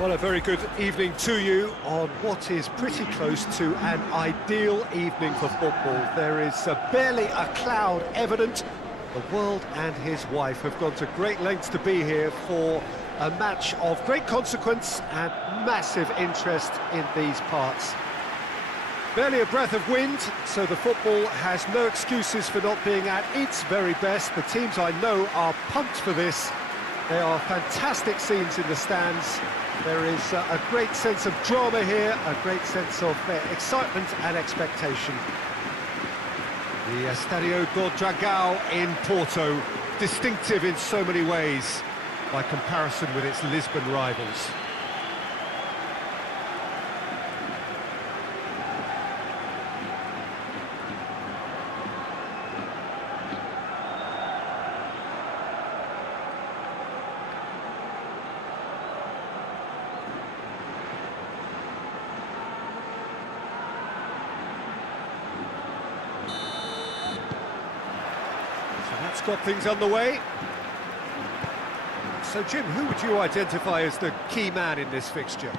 Well, a very good evening to you on what is pretty close to an ideal evening for football. There is barely a cloud evident. The world and his wife have gone to great lengths to be here for a match of great consequence and massive interest in these parts. Barely a breath of wind, so the football has no excuses for not being at its very best. The teams I know are pumped for this. There are fantastic scenes in the stands. There is a great sense of drama here, a great sense of excitement and expectation. The Estadio do Dragão in Porto, distinctive in so many ways by comparison with its Lisbon rivals. That's got things underway. So, Jim, who would you identify as the key man in this fixture?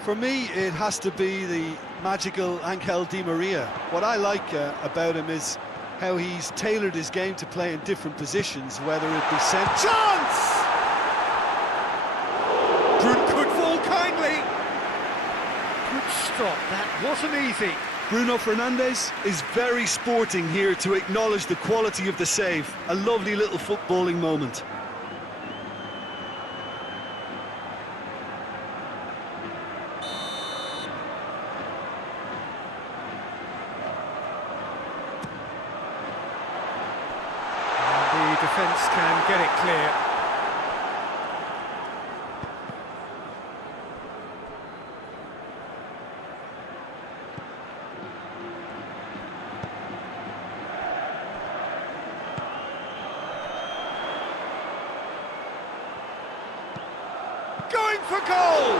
For me, it has to be the magical Ángel Di Maria. What I like about him is how he's tailored his game to play in different positions, whether it be chance! Bruno could fall kindly. Good stop, that wasn't easy. Bruno Fernandes is very sporting here to acknowledge the quality of the save. A lovely little footballing moment. And the defence can get it clear. Going for goal!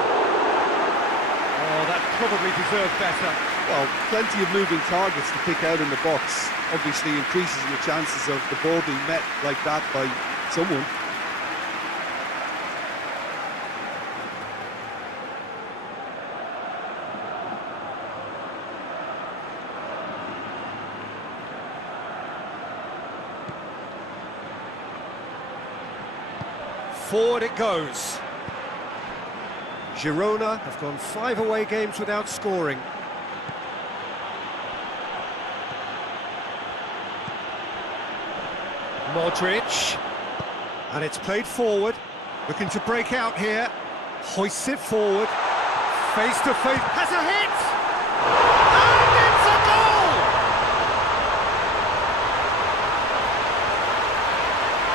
Oh, that probably deserved better. Well, plenty of moving targets to pick out in the box. Obviously increases your chances of the ball being met like that by someone. Forward it goes. Girona have gone 5 away games without scoring. Modric. And it's played forward. Looking to break out here. Hoists it forward. Face to face. Has a hit! And it's a goal!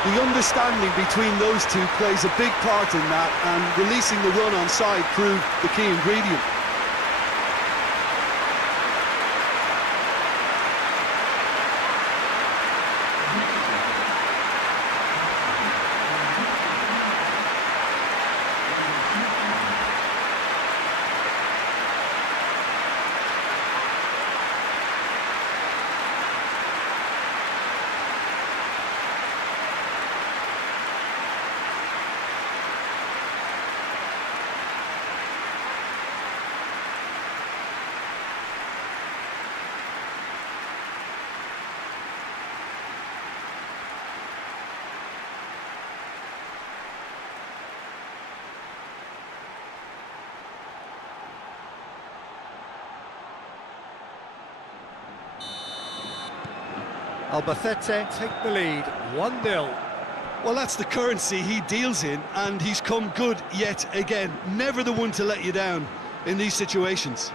The understanding between those two plays a big part in that, and releasing the run on side proved the key ingredient. Albacete take the lead, 1-0. Well, that's the currency he deals in, and he's come good yet again. Never the one to let you down in these situations.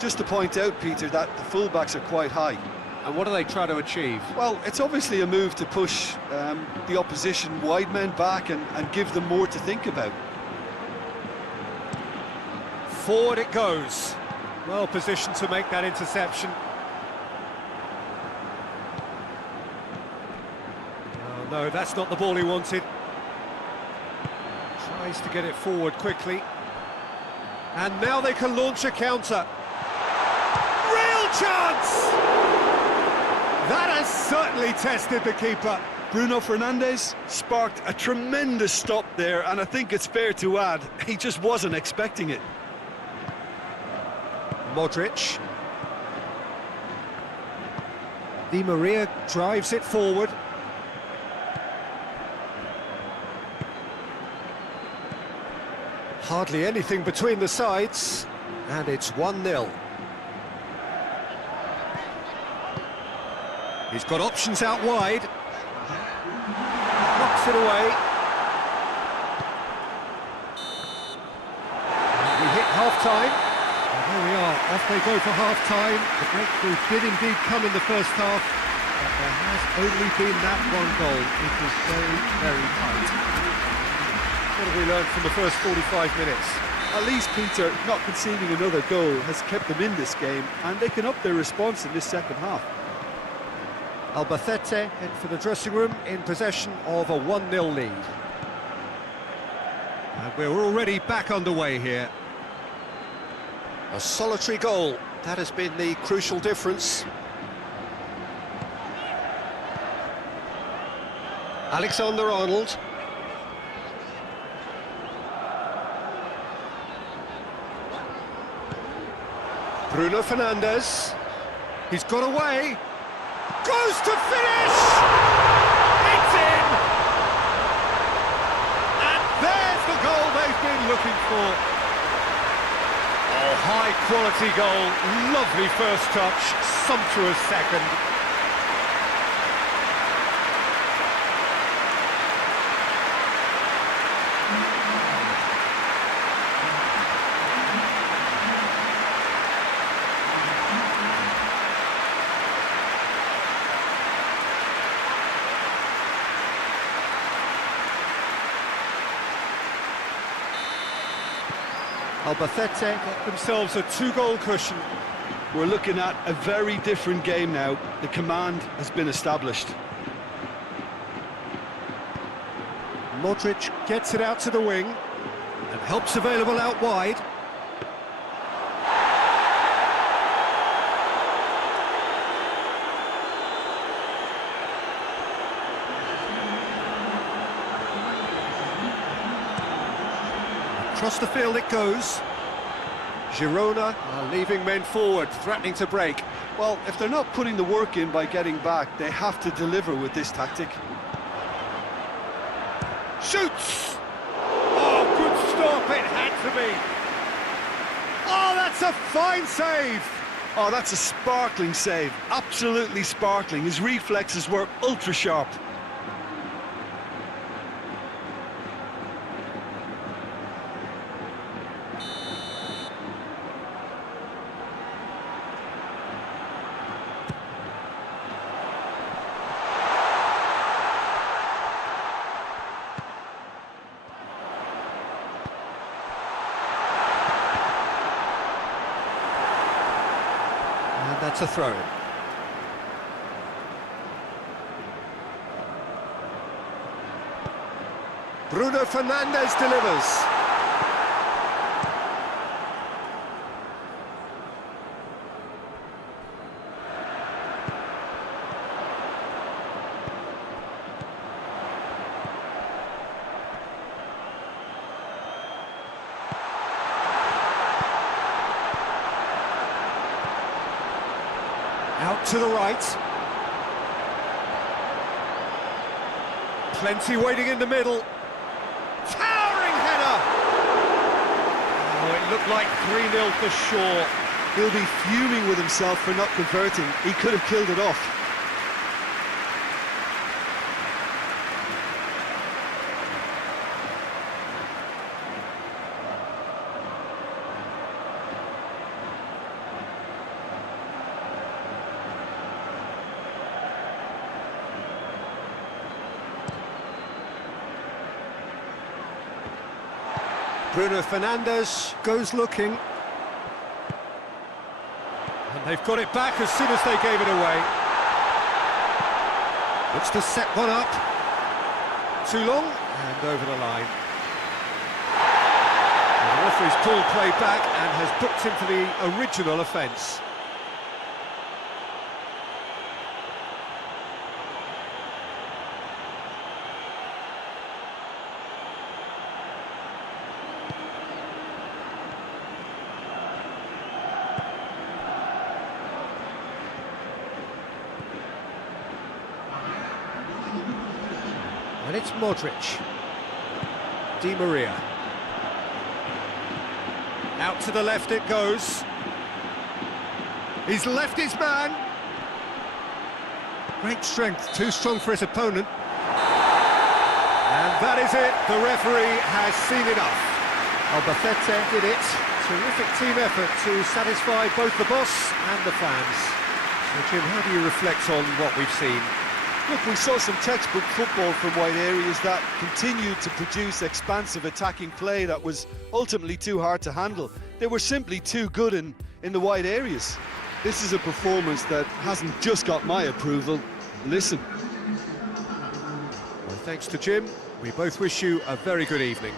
Just to point out, Peter, that the fullbacks are quite high. And what do they try to achieve? Well, it's obviously a move to push the opposition wide men back and give them more to think about. Forward it goes. Well positioned to make that interception. Oh, no, that's not the ball he wanted. Tries to get it forward quickly. And now they can launch a counter. Real chance! That has certainly tested the keeper. Bruno Fernandes sparked a tremendous stop there, and I think it's fair to add, he just wasn't expecting it. Modric. Di Maria drives it forward. Hardly anything between the sides, and it's 1-0. He's got options out wide. Knocks it away. And we hit half-time. And there we are, off they go for half-time. The breakthrough did indeed come in the first half, but there has only been that one goal. It was very, very tight. What have we learned from the first 45 minutes? At least, Peter, not conceding another goal has kept them in this game, and they can up their response in this second half. Albacete head for the dressing room in possession of a 1-0 lead. And we're already back underway here. A solitary goal, that has been the crucial difference. Alexander-Arnold. Bruno Fernandes. He's got away. Goes to finish! It's in! And there's the goal they've been looking for. Oh, high-quality goal, lovely first touch, sumptuous second. Albacete got themselves a two-goal cushion. We're looking at a very different game now. The command has been established. Modric gets it out to the wing, and help's available out wide. Across the field it goes. Girona are leaving men forward, threatening to break. Well, if they're not putting the work in by getting back, they have to deliver with this tactic. Shoots! Oh, good stop, it had to be. Oh, that's a fine save! Oh, that's a sparkling save. Absolutely sparkling. His reflexes were ultra sharp. And that's a throw-in. Bruno Fernandes delivers. Out to the right. Plenty waiting in the middle. Towering header! Oh, it looked like 3-0 for sure. He'll be fuming with himself for not converting. He could have killed it off. Bruno Fernandes goes looking. And they've got it back as soon as they gave it away. Looks to set one up. Too long, and over the line. And the referee's pulled play back and has booked him for the original offence. And it's Modric. Di Maria. Out to the left it goes. He's left his man. Great strength, too strong for his opponent. And that is it, the referee has seen enough. Albacete did it. Terrific team effort to satisfy both the boss and the fans. So Jim, how do you reflect on what we've seen? Look, we saw some textbook football from wide areas that continued to produce expansive attacking play that was ultimately too hard to handle. They were simply too good in the wide areas. This is a performance that hasn't just got my approval. Listen. Well, thanks to Jim. We both wish you a very good evening.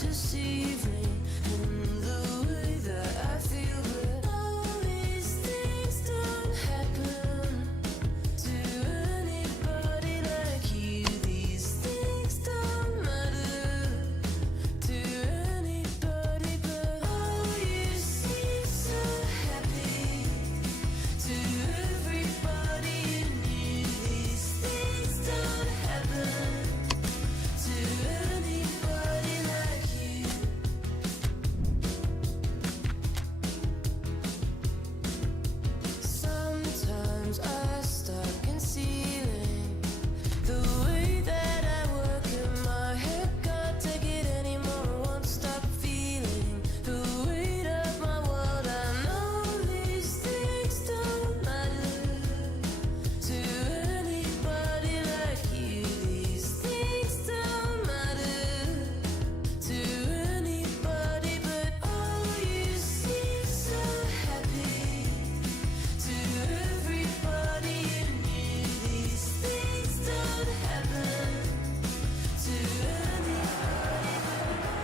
To see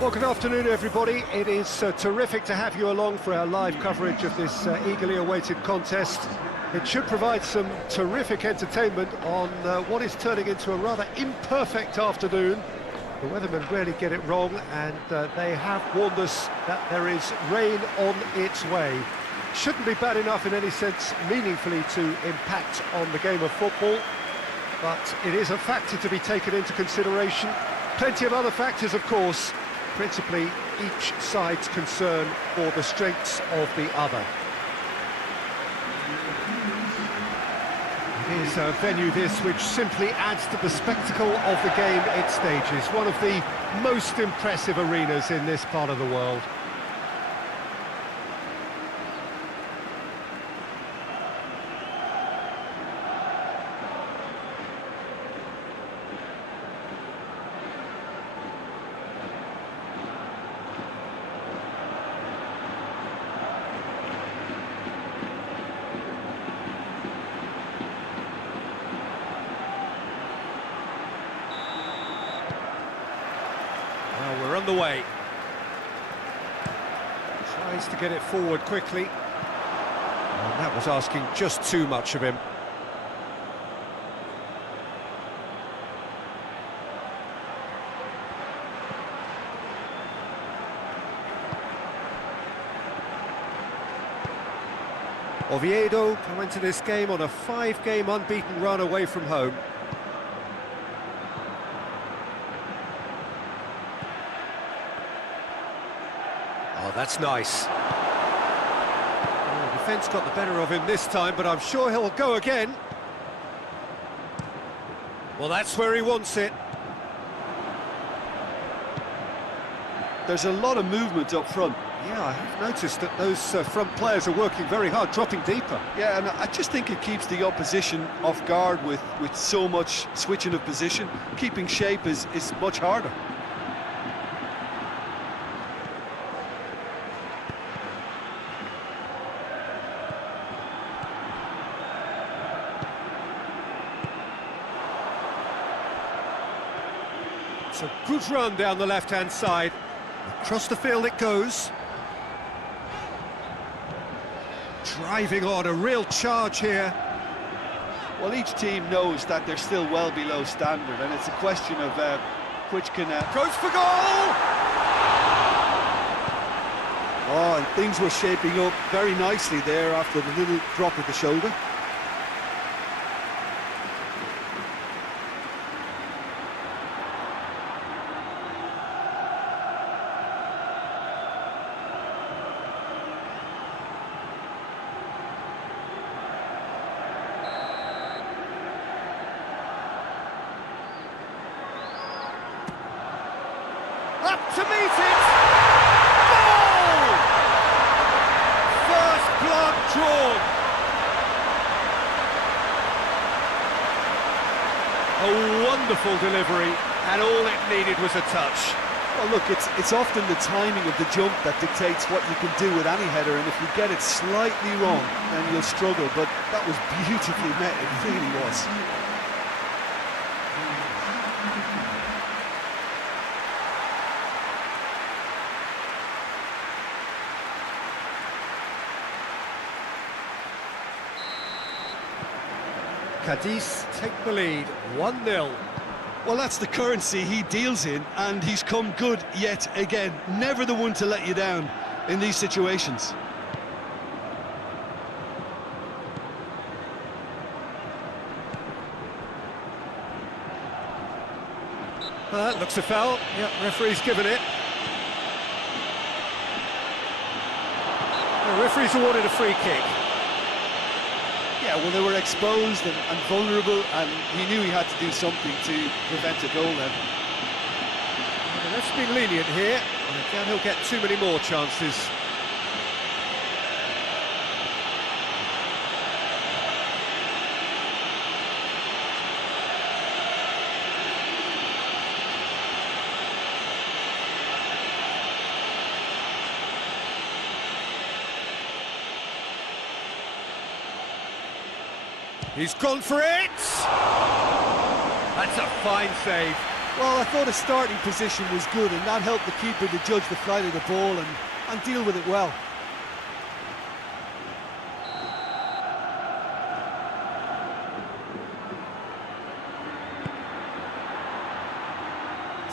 Well, good afternoon, everybody. It is terrific to have you along for our live coverage of this eagerly awaited contest. It should provide some terrific entertainment on what is turning into a rather imperfect afternoon. The weathermen rarely get it wrong, and they have warned us that there is rain on its way. Shouldn't be bad enough in any sense meaningfully to impact on the game of football, but it is a factor to be taken into consideration. Plenty of other factors, of course, principally each side's concern for the strengths of the other. It is a venue this which simply adds to the spectacle of the game it stages, one of the most impressive arenas in this part of the world. We're on the way. Tries to get it forward quickly. And that was asking just too much of him. Oviedo come into this game on a 5-game unbeaten run away from home. Oh, that's nice. Oh, defence got the better of him this time, but I'm sure he'll go again. Well, that's where he wants it. There's a lot of movement up front. Yeah, I have noticed that those front players are working very hard, dropping deeper. Yeah, and I just think it keeps the opposition off guard with so much switching of position. Keeping shape is much harder. It's a good run down the left-hand side. Across the field it goes. Driving on, a real charge here. Well, each team knows that they're still well below standard, and it's a question of which can... Goes for goal! Oh, and things were shaping up very nicely there after the little drop of the shoulder. Up to meet it! Goal! First blood drawn. A wonderful delivery, and all it needed was a touch. Well, look, it's often the timing of the jump that dictates what you can do with any header, and if you get it slightly wrong, then you'll struggle, but that was beautifully met, it really was. Cadiz take the lead, 1-0. Well, that's the currency he deals in, and he's come good yet again. Never the one to let you down in these situations. Looks a foul. Yep, referee's given it. The referee's awarded a free kick. Yeah, well, they were exposed and vulnerable, and he knew he had to do something to prevent a goal then. The ref's been lenient here. I doubt he'll get too many more chances. He's gone for it! That's a fine save. Well, I thought his starting position was good, and that helped the keeper to judge the flight of the ball and deal with it well.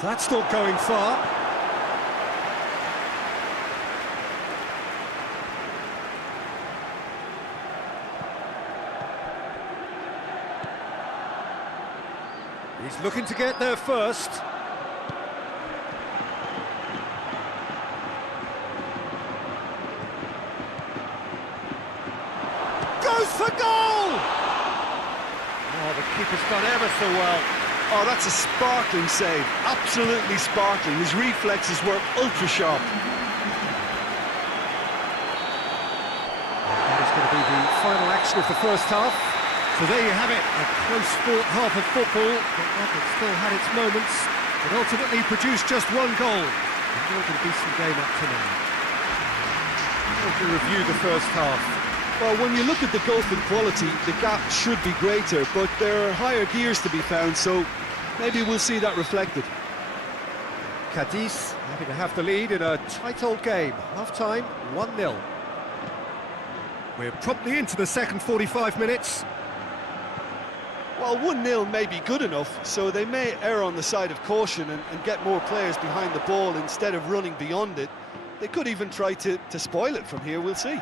That's not going far. He's looking to get there first. Goes for goal! Oh, the keeper's done ever so well. Oh, that's a sparkling save. Absolutely sparkling. His reflexes were ultra sharp. That is going to be the final action of the first half. So there you have it, a close-fought half of football, but one that still had its moments, but ultimately produced just one goal. And more than a decent game up to now. How to review the first half? Well, when you look at the gulf in quality, the gap should be greater, but there are higher gears to be found, so maybe we'll see that reflected. Cadiz having to have the lead in a tight old game. Half-time, 1-0. We're promptly into the second 45 minutes. Well, 1-0 may be good enough, so they may err on the side of caution and get more players behind the ball instead of running beyond it. They could even try to spoil it from here, we'll see.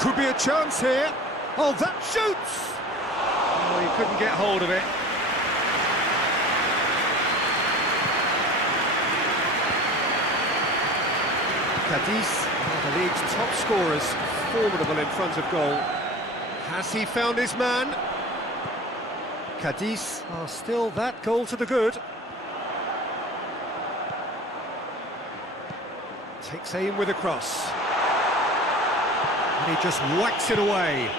Could be a chance here. Oh, that shoots! Oh, he couldn't get hold of it. Cadiz, one of the league's top scorers, formidable in front of goal. Has he found his man? Cadiz are still that goal to the good. Takes aim with a cross. And he just whacks it away.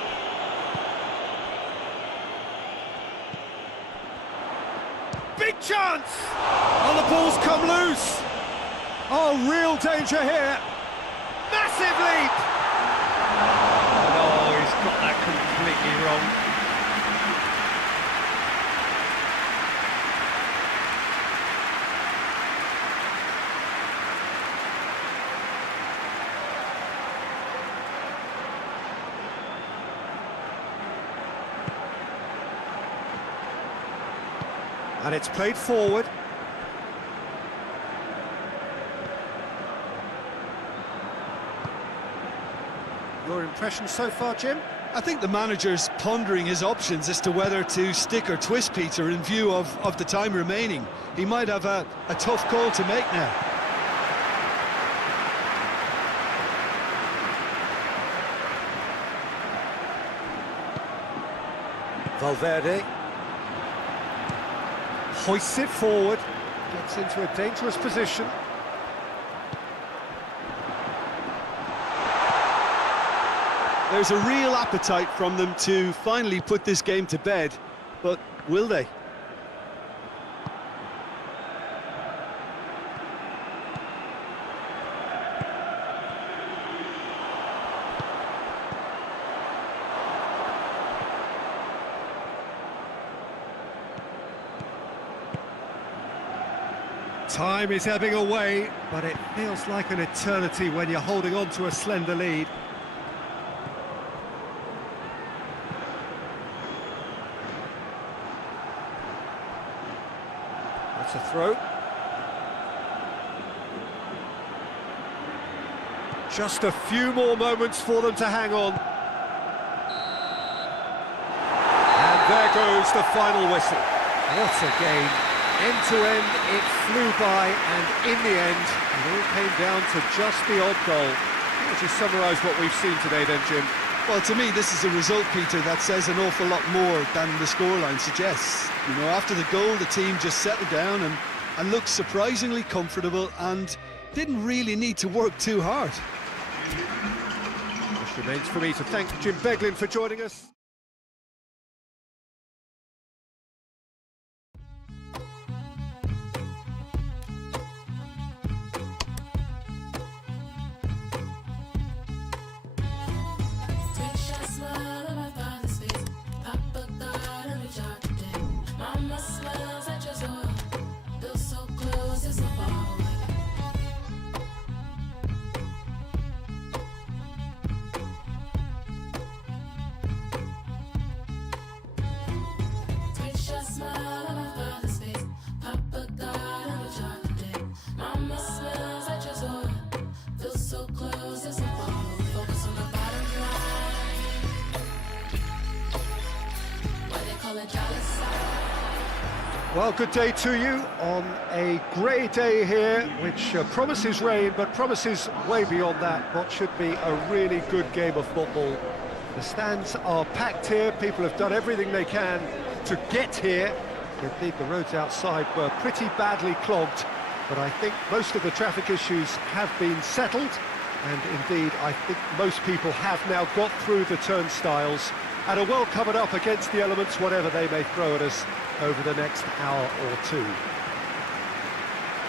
Big chance! Oh, the ball's come loose! Oh, real danger here! Massive leap! Oh, he's got that completely wrong. And it's played forward. Your impression so far, Jim? I think the manager's pondering his options as to whether to stick or twist Peter in view of the time remaining. He might have a tough call to make now. Valverde hoists it forward, gets into a dangerous position. There's a real appetite from them to finally put this game to bed, but will they? Time is ebbing away, but it feels like an eternity when you're holding on to a slender lead. That's a throw. Just a few more moments for them to hang on. And there goes the final whistle. What a game. End to end, it flew by, and in the end, it all came down to just the odd goal. How would you summarise what we've seen today then, Jim? Well, to me, this is a result, Peter, that says an awful lot more than the scoreline suggests. You know, after the goal, the team just settled down and looked surprisingly comfortable and didn't really need to work too hard. It remains for me to thank Jim Beglin for joining us. Well, good day to you on a grey day here, which promises rain, but promises way beyond that what should be a really good game of football. The stands are packed here, people have done everything they can to get here. Indeed, the roads outside were pretty badly clogged, but I think most of the traffic issues have been settled, and indeed, I think most people have now got through the turnstiles and are well covered up against the elements, whatever they may throw at us over the next hour or two.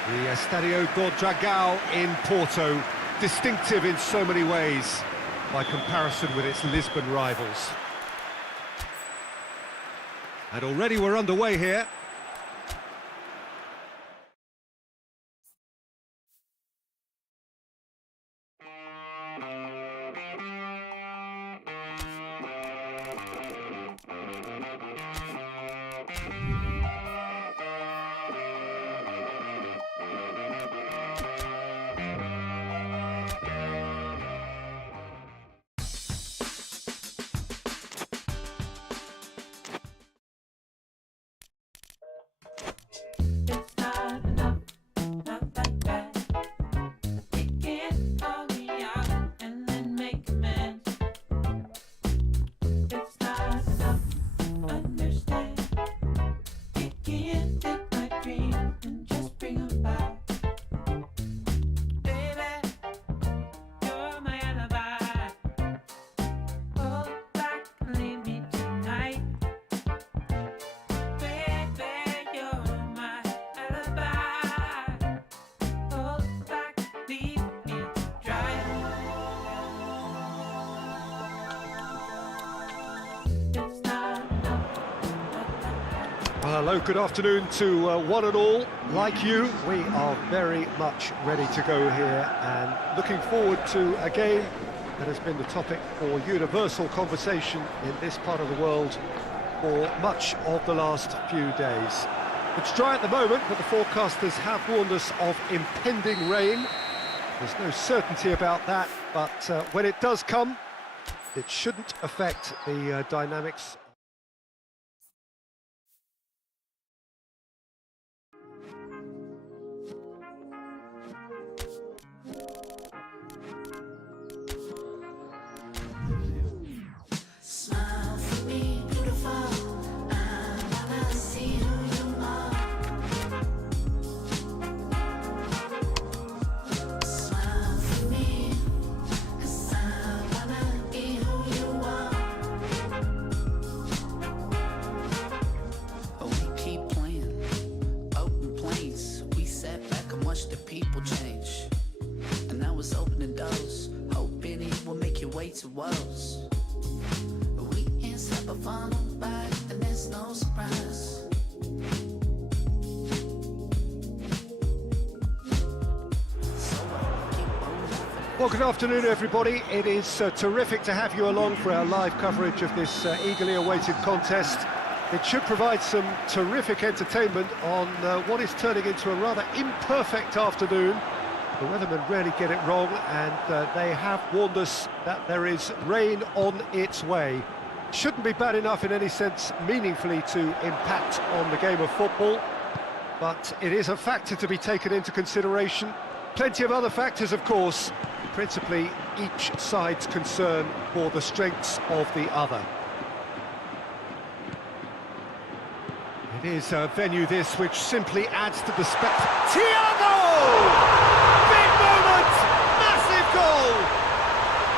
The Estadio do Dragão in Porto, distinctive in so many ways by comparison with its Lisbon rivals. And already we're underway here. Hello, good afternoon to one and all. Like you, we are very much ready to go here and looking forward to a game that has been the topic for universal conversation in this part of the world for much of the last few days. It's dry at the moment, but the forecasters have warned us of impending rain. There's no certainty about that, but when it does come, it shouldn't affect the dynamics. To walls. We can't stop a funnel back, and there's no surprise. Well, good afternoon, everybody. It is terrific to have you along for our live coverage of this eagerly awaited contest. It should provide some terrific entertainment on what is turning into a rather imperfect afternoon. The weathermen rarely get it wrong, and they have warned us that there is rain on its way. Shouldn't be bad enough in any sense meaningfully to impact on the game of football, but it is a factor to be taken into consideration. Plenty of other factors, of course, principally each side's concern for the strengths of the other. It is a venue this which simply adds to the spectacle. Thiago!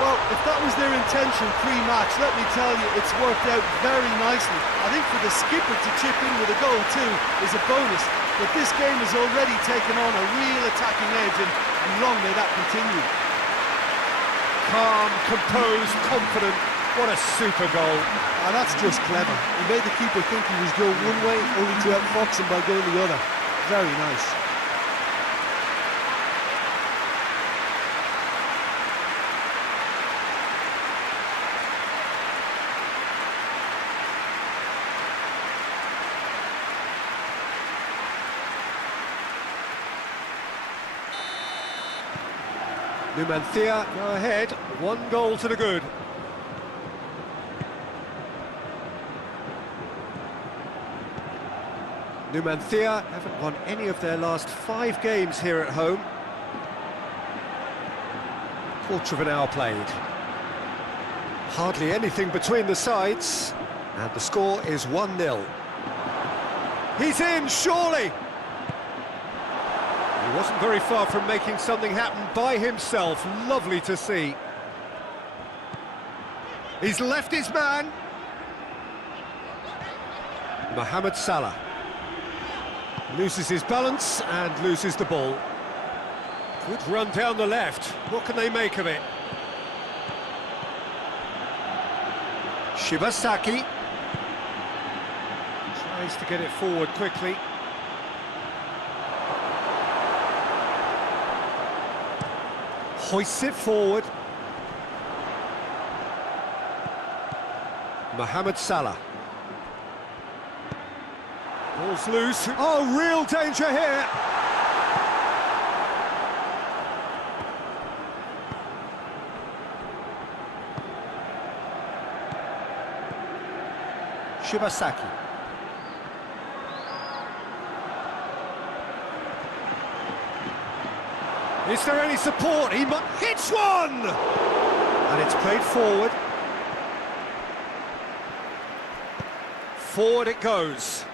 Well, if that was their intention pre-match, let me tell you, it's worked out very nicely. I think for the skipper to chip in with a goal too is a bonus, but this game has already taken on a real attacking edge, and long may that continue. Calm, composed, confident, what a super goal. And that's just clever. He made the keeper think he was going one way, only to outfox him by going the other. Very nice. Numancia go ahead, 1 goal to the good. Numancia haven't won any of their last 5 games here at home. Quarter of an hour played. Hardly anything between the sides, and the score is 1-0. He's in, surely! He wasn't very far from making something happen by himself. Lovely to see. He's left his man. Mohamed Salah. Loses his balance and loses the ball. Good run down the left. What can they make of it? Shibasaki. Tries to get it forward quickly. Hoists it forward. Mohamed Salah. Ball's loose. Oh, real danger here. Shibasaki. Is there any support? He hits one! And it's played forward. Forward it goes.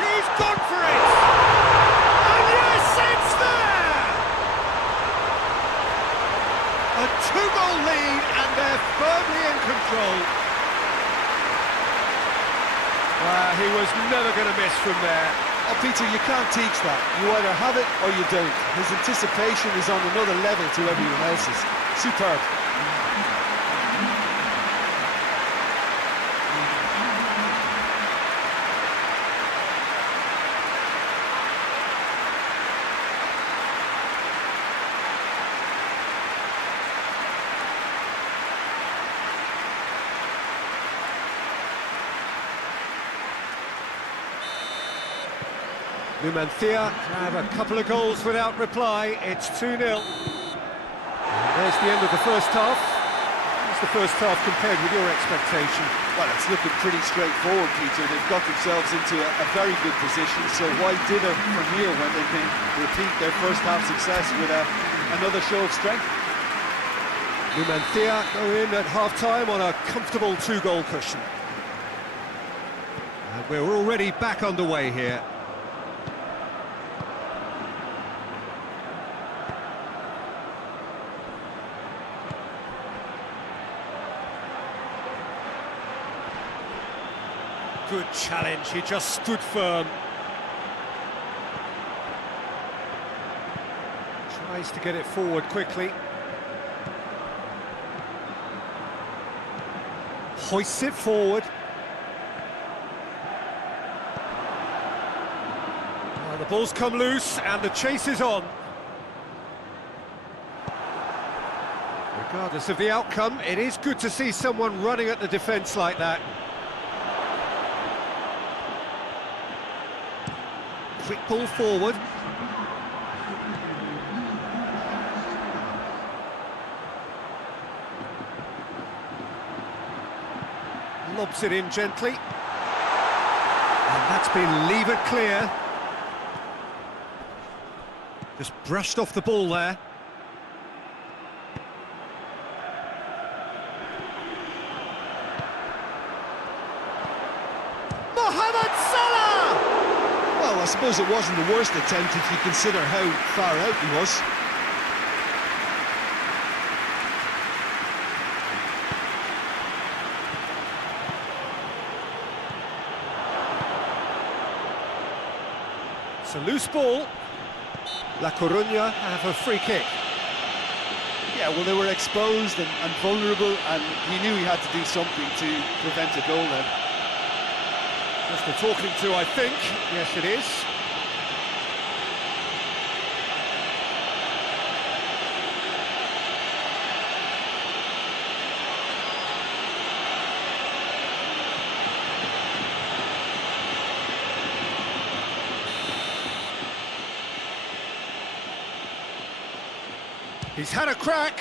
He's gone for it! And yes, it's there! A 2-goal lead, and they're firmly in control. He was never going to miss from there. Oh, Peter, you can't teach that. You either have it or you don't. His anticipation is on another level to everyone else's. Superb. Numancia have a couple of goals without reply. It's 2-0. There's the end of the first half. How's the first half compared with your expectation? Well, it's looking pretty straightforward, Peter. They've got themselves into a very good position, so why dither from here when they can repeat their first half success with another show of strength? Numancia go in at half-time on a comfortable 2-goal cushion. And we're already back underway here. Good challenge, he just stood firm. Tries to get it forward quickly. Hoists it forward. Well, the ball's come loose and the chase is on. Regardless of the outcome, it is good to see someone running at the defence like that. Quick ball forward. Lobs it in gently. And that's been levered clear. Just brushed off the ball there. Mohamed Salah! Well, I suppose it wasn't the worst attempt if you consider how far out he was. It's a loose ball. La Coruña have a free kick. Yeah, well, they were exposed and vulnerable, and he knew he had to do something to prevent a goal then. Just the talking to, I think. Yes, it is. He's had a crack.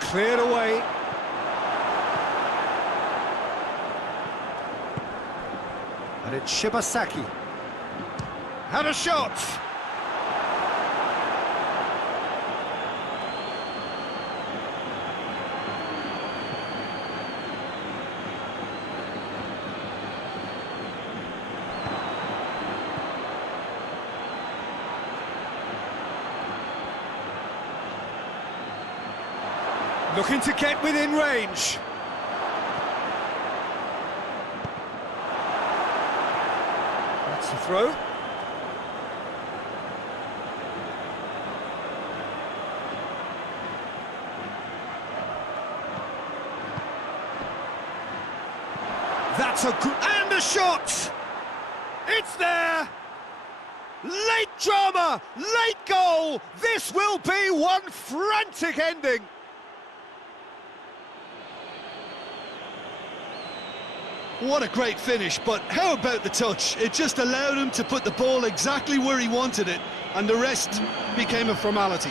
Cleared away. And it's Shibasaki. Had a shot! Looking to get within range. That's the throw. That's a good... and a shot! It's there! Late drama, late goal! This will be one frantic ending! What a great finish, but how about the touch? It just allowed him to put the ball exactly where he wanted it, and the rest became a formality.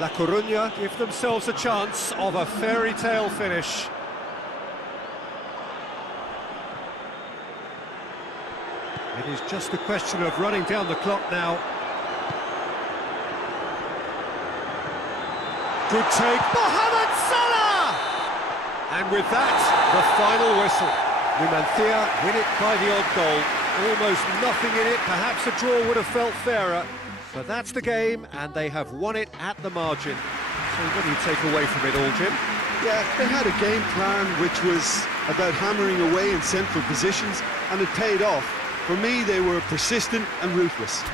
La Coruña give themselves a chance of a fairy tale finish. It is just a question of running down the clock now. Good take, Mohamed Salah! And with that, the final whistle. Numancia win it by the odd goal. Almost nothing in it, perhaps a draw would have felt fairer. But that's the game, and they have won it at the margin. So what do you take away from it all, Jim? Yeah, they had a game plan which was about hammering away in central positions, and it paid off. For me, they were persistent and ruthless.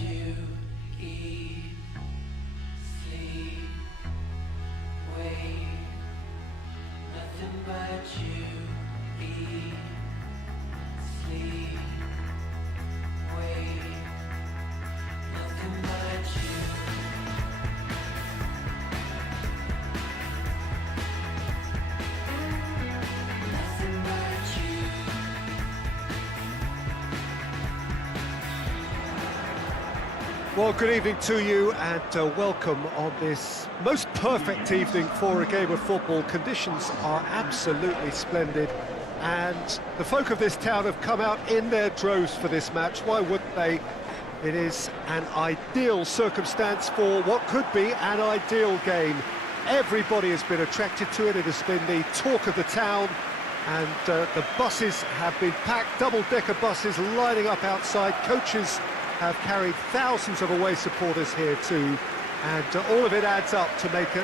you. Eat, sleep, wait. Nothing but you. Eat, sleep, wait. Nothing but you. Nothing but you. Well, good evening to you and welcome on this most perfect evening for a game of football. Conditions are absolutely splendid and the folk of this town have come out in their droves for this match. Why wouldn't they? It is an ideal circumstance for what could be an ideal game. Everybody has been attracted to it. It has been the talk of the town and the buses have been packed, double-decker buses lining up outside. Coaches have carried thousands of away supporters here too, and all of it adds up to make a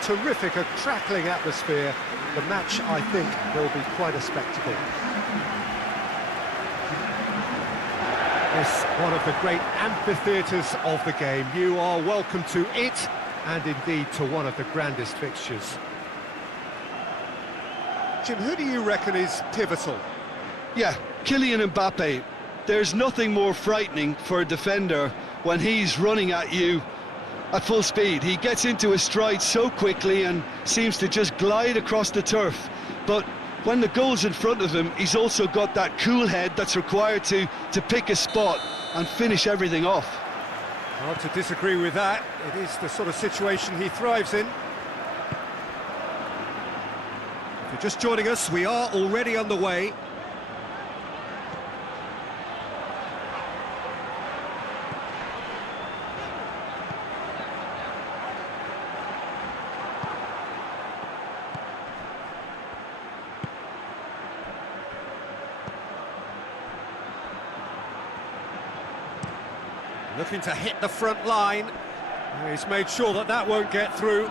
terrific, a crackling atmosphere. The match, I think, will be quite a spectacle. Yes, one of the great amphitheatres of the game. You are welcome to it, and indeed to one of the grandest fixtures. Jim, who do you reckon is pivotal? Yeah, Kylian Mbappe. There's nothing more frightening for a defender when he's running at you at full speed. He gets into his stride so quickly and seems to just glide across the turf. But when the goal's in front of him, he's also got that cool head that's required to pick a spot and finish everything off. Hard to disagree with that. It is the sort of situation he thrives in. If you're just joining us, we are already underway. Looking to hit the front line. He's made sure that that won't get through.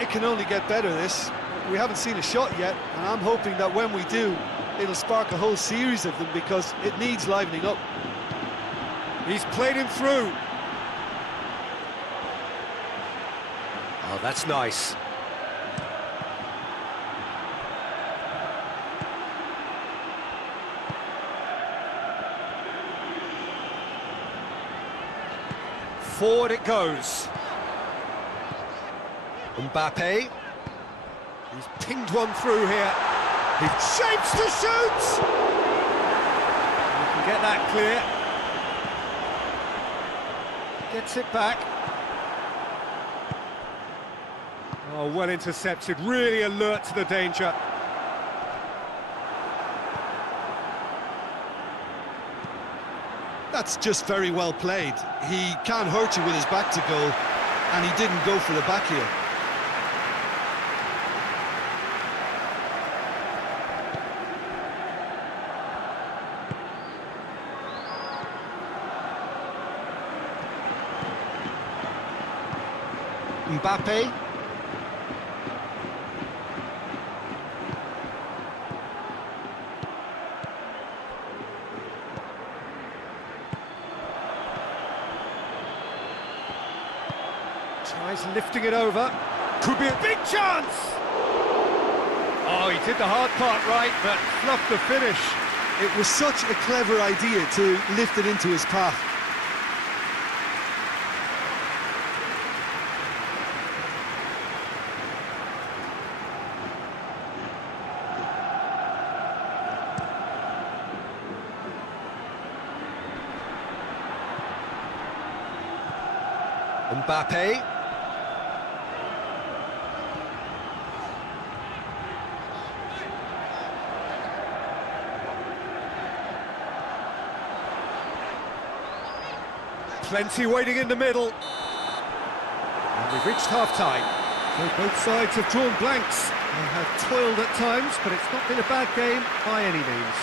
It can only get better, this. We haven't seen a shot yet, and I'm hoping that when we do, it'll spark a whole series of them because it needs livening up. He's played him through. Oh, that's nice. Forward it goes. Mbappe. He's pinged one through here. He shapes to shoot! You can get that clear. Gets it back. Oh, well intercepted, really alert to the danger. That's just very well played. He can't hurt you with his back to goal, and he didn't go for the back here. Mbappe. Tries lifting it over. Could be a big chance! Oh, he did the hard part right, but fluffed the finish. It was such a clever idea to lift it into his path. Mbappe. Plenty waiting in the middle. And we've reached half-time. So both sides have drawn blanks. They have toiled at times, but it's not been a bad game by any means.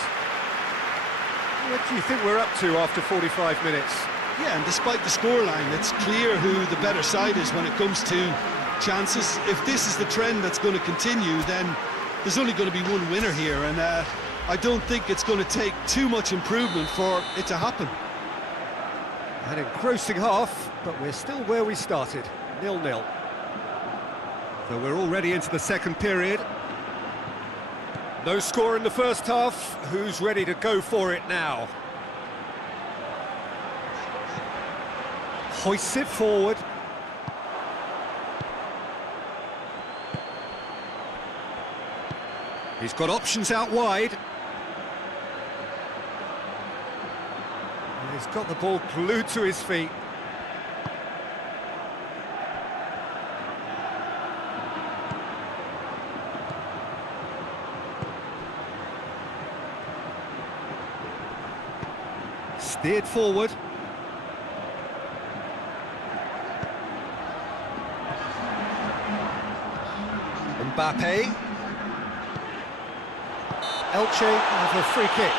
What do you think we're up to after 45 minutes? Yeah, and despite the scoreline, it's clear who the better side is when it comes to chances. If this is the trend that's going to continue, then there's only going to be one winner here, and I don't think it's going to take too much improvement for it to happen. An engrossing half, but we're still where we started, 0-0. So we're already into the second period. No score in the first half. Who's ready to go for it now? Hoists it forward. He's got options out wide. He's got the ball glued to his feet. Steered forward. Mbappe. Elche have a free kick.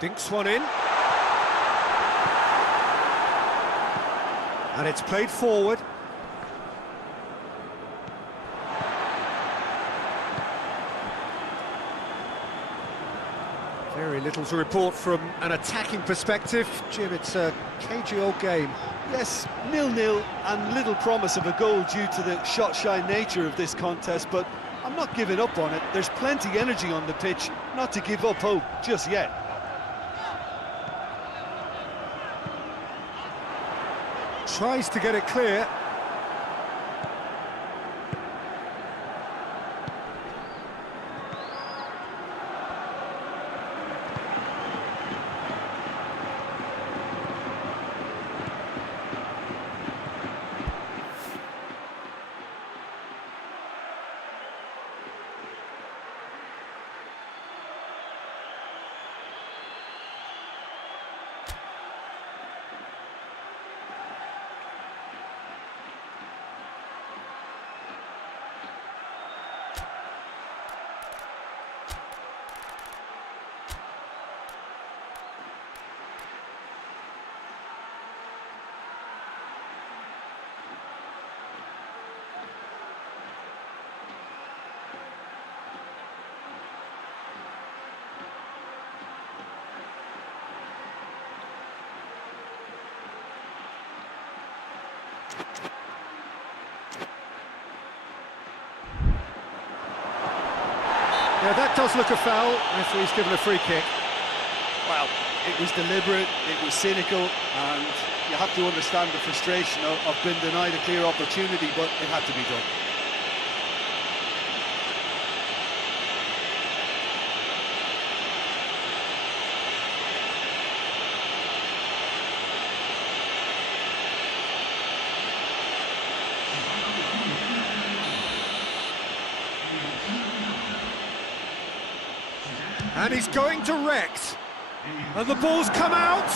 Dinks one in. And it's played forward. Very little to report from an attacking perspective. Jim, it's a cagey old game. Yes, 0-0 and little promise of a goal due to the shot-shy nature of this contest, but I'm not giving up on it. There's plenty energy on the pitch, not to give up hope just yet. Tries to get it clear. Yeah, that does look a foul. Referee's given a free kick. Well, it was deliberate, it was cynical, and you have to understand the frustration of being denied a clear opportunity, but it had to be done. And he's going direct. And the ball's come out.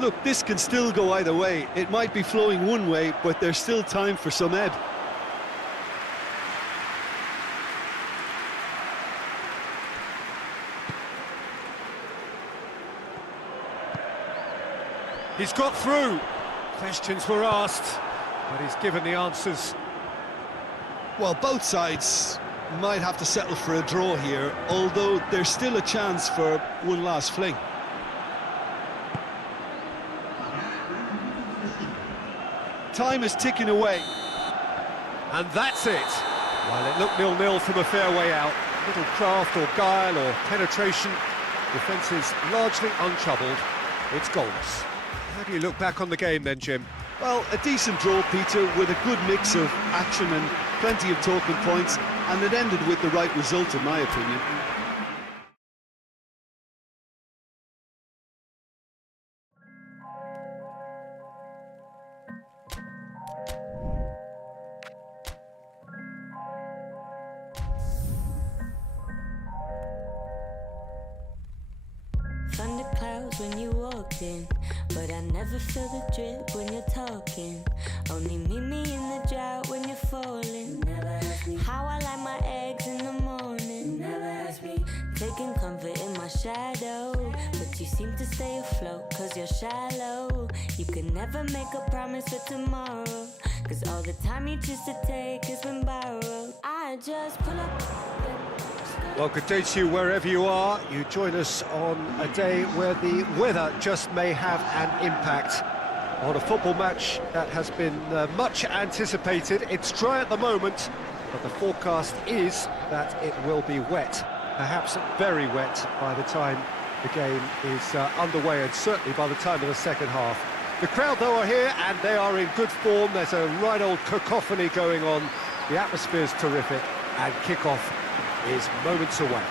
Look, this can still go either way. It might be flowing one way, but there's still time for some ebb. He's got through. Questions were asked, but he's given the answers. Well, both sides might have to settle for a draw here, although there's still a chance for one last fling. Time is ticking away. And that's it. Well, it looked 0-0 from a fair way out. Little craft or guile or penetration. Defence is largely untroubled. It's goalless. How do you look back on the game then, Jim? Well, a decent draw, Peter, with a good mix of action and plenty of talking points, and it ended with the right result, in my opinion. vibes when you walked in, but I never feel the drip when you're talking. Only meet me in the drought when you're falling. Never ask me how I like my eggs in the morning. Never ask me taking comfort in my shadow, but you seem to stay afloat cause you're shallow. You can never make a promise for tomorrow, cause all the time you choose to take has been borrowed. I just pull up. Well, good day to you wherever you are. You join us on a day where the weather just may have an impact on a football match that has been much anticipated. It's dry at the moment, but the forecast is that it will be wet, perhaps very wet by the time the game is underway, and certainly by the time of the second half. The crowd, though, are here, and they are in good form. There's a right old cacophony going on. The atmosphere's terrific, and kick-off is moments away.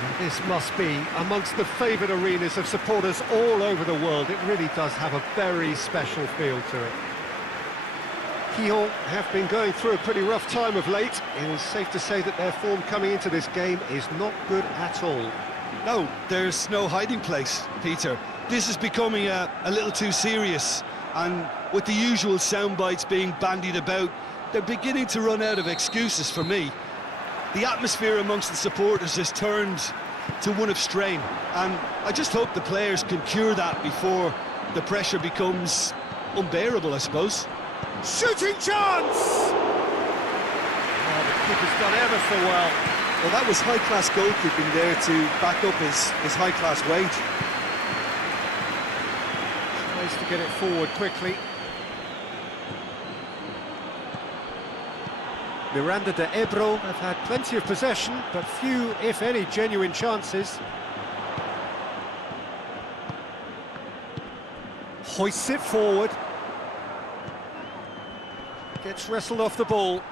And this must be amongst the favoured arenas of supporters all over the world. It really does have a very special feel to it. Lyon have been going through a pretty rough time of late. It is safe to say that their form coming into this game is not good at all. No, there's no hiding place, Peter. This is becoming a little too serious, and with the usual sound bites being bandied about, they're beginning to run out of excuses for me. The atmosphere amongst the supporters has turned to one of strain, and I just hope the players can cure that before the pressure becomes unbearable, I suppose. Shooting chance! Oh, the keeper's done ever so well. Well, that was high-class goalkeeping there to back up his high-class wage. Tries to get it forward quickly. Miranda de Ebro have had plenty of possession, but few, if any, genuine chances. Hoists it forward. Gets wrestled off the ball.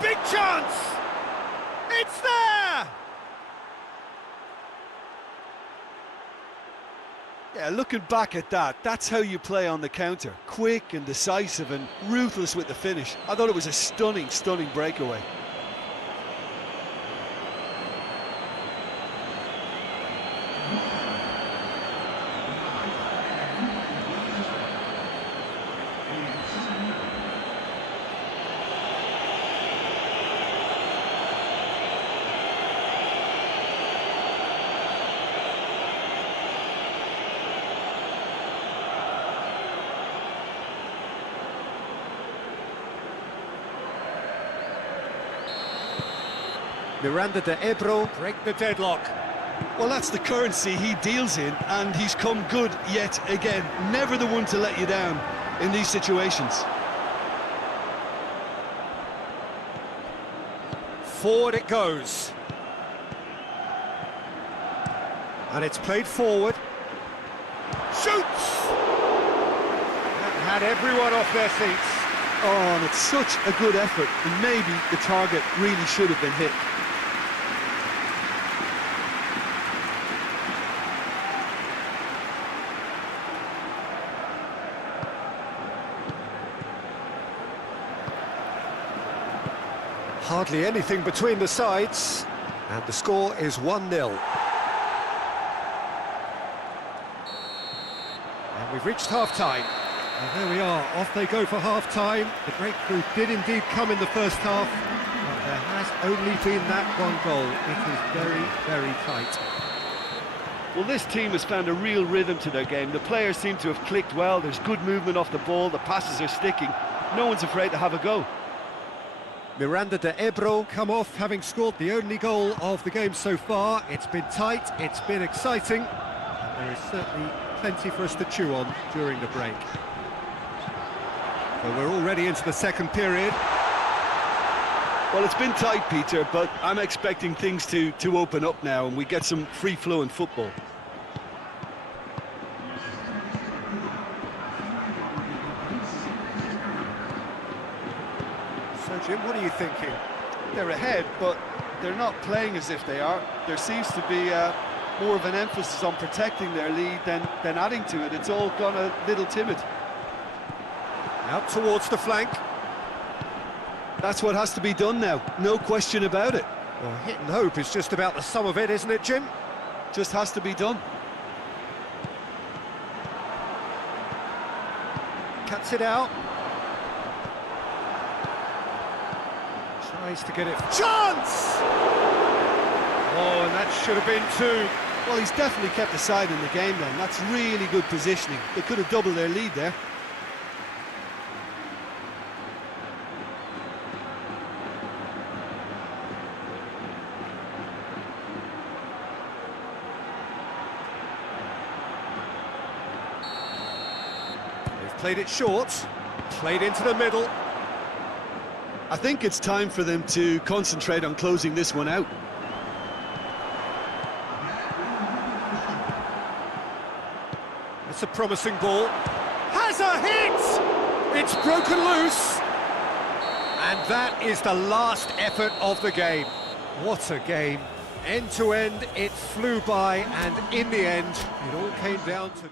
Big chance! It's there! Yeah, looking back at that, that's how you play on the counter. Quick and decisive and ruthless with the finish. I thought it was a stunning, stunning breakaway. Miranda de Ebro break the deadlock. Well, that's the currency he deals in, and he's come good yet again. Never the one to let you down in these situations. Forward it goes. And it's played forward. Shoots! That had everyone off their seats. Oh, and it's such a good effort, and maybe the target really should have been hit. Hardly anything between the sides, and the score is 1-0. And we've reached half-time. And there we are, off they go for half-time. The breakthrough did indeed come in the first half, but there has only been that one goal. It is very, very tight. Well, this team has found a real rhythm to their game. The players seem to have clicked well. There's good movement off the ball. The passes are sticking. No one's afraid to have a go. Miranda de Ebro come off having scored the only goal of the game so far. It's been tight, it's been exciting, and there is certainly plenty for us to chew on during the break. So we're already into the second period. Well, it's been tight, Peter, but I'm expecting things to open up now and we get some free-flowing football. So, Jim, what are you thinking? They're ahead, but they're not playing as if they are. There seems to be more of an emphasis on protecting their lead than adding to it. It's all gone a little timid. Out towards the flank. That's what has to be done now, no question about it. Well, hit and hope is just about the sum of it, isn't it, Jim? Just has to be done. Cuts it out. Tries to get it. Chance! Oh, and that should have been two. Well, he's definitely kept the side in the game then. That's really good positioning. They could have doubled their lead there. They've played it short, played into the middle. I think it's time for them to concentrate on closing this one out. It's a promising ball. Has a hit! It's broken loose. And that is the last effort of the game. What a game. End to end, it flew by, and in the end, it all came down to...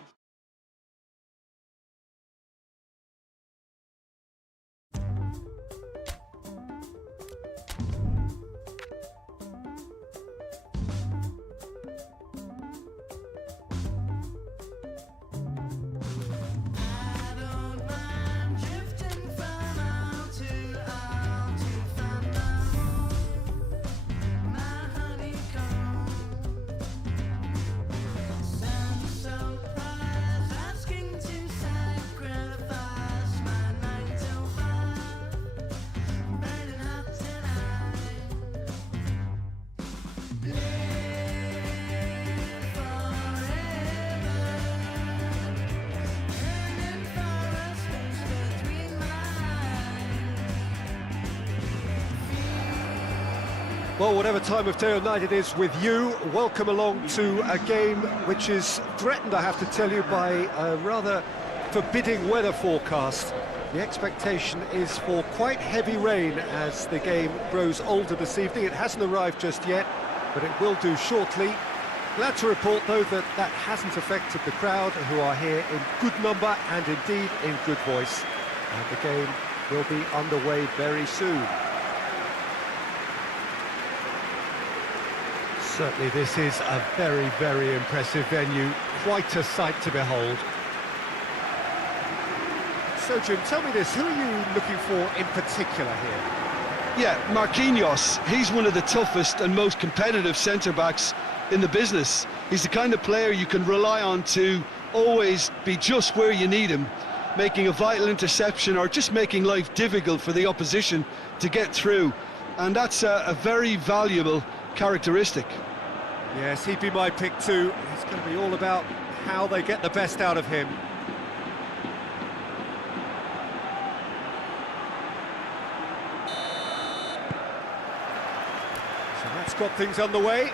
Well, whatever time of day or night it is with you, welcome along to a game which is threatened, I have to tell you, by a rather forbidding weather forecast. The expectation is for quite heavy rain as the game grows older this evening. It hasn't arrived just yet, but it will do shortly. Glad to report, though, that that hasn't affected the crowd, who are here in good number and indeed in good voice. And the game will be underway very soon. Certainly this is a very, very impressive venue, quite a sight to behold. So Jim, tell me this, who are you looking for in particular here? Yeah, Marquinhos, he's one of the toughest and most competitive centre-backs in the business. He's the kind of player you can rely on to always be just where you need him, making a vital interception or just making life difficult for the opposition to get through. And that's a very valuable characteristic. Yes, he'd be my pick too. It's going to be all about how they get the best out of him. So that's got things underway.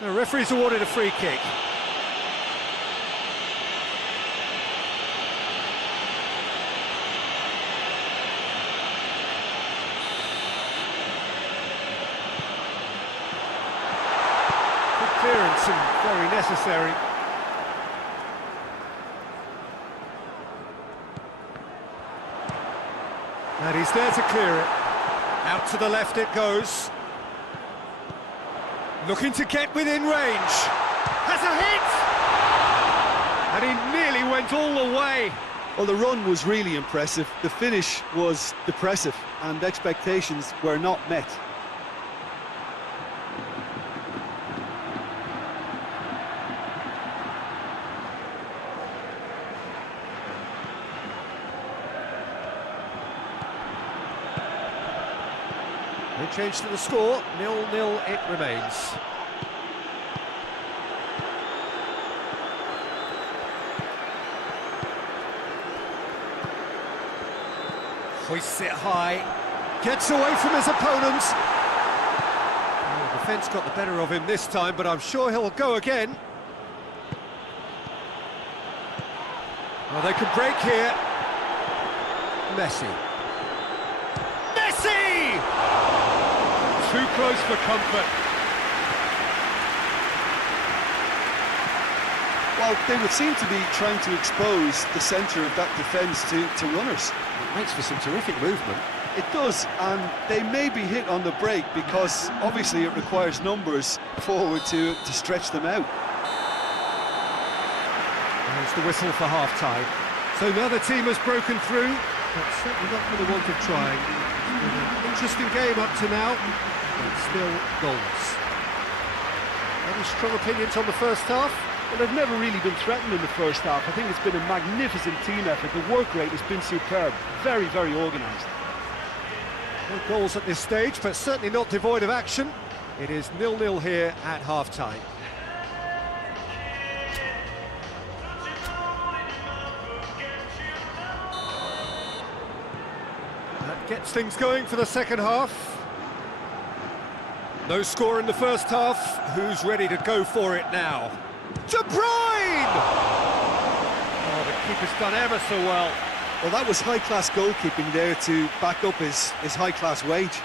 The referee's awarded a free kick. Clearance and very necessary. And he's there to clear it. Out to the left it goes. Looking to get within range. Has a hit! And he nearly went all the way. Well, the run was really impressive. The finish was depressive, and expectations were not met. No change to the score, 0-0 it remains. Hoists it high, gets away from his opponents. Oh, the defence got the better of him this time, but I'm sure he'll go again. Well, they can break here. Messi. Messi! Too close for comfort. Well, they would seem to be trying to expose the centre of that defence to runners. It makes for some terrific movement. It does, and they may be hit on the break because obviously it requires numbers forward to stretch them out. There's the whistle for half-time. So now the team has broken through, but certainly not for the want of trying. It's been an interesting game up to now, but still goalless. Any strong opinions on the first half? Well, they've never really been threatened in the first half. I think it's been a magnificent team effort. The work rate has been superb. Very, very organised. No goals at this stage, but certainly not devoid of action. It is 0-0 here at half-time. That gets things going for the second half. No score in the first half. Who's ready to go for it now? De Bruyne! Oh, the keeper's done ever so well. Well, that was high-class goalkeeping there to back up his high-class wage.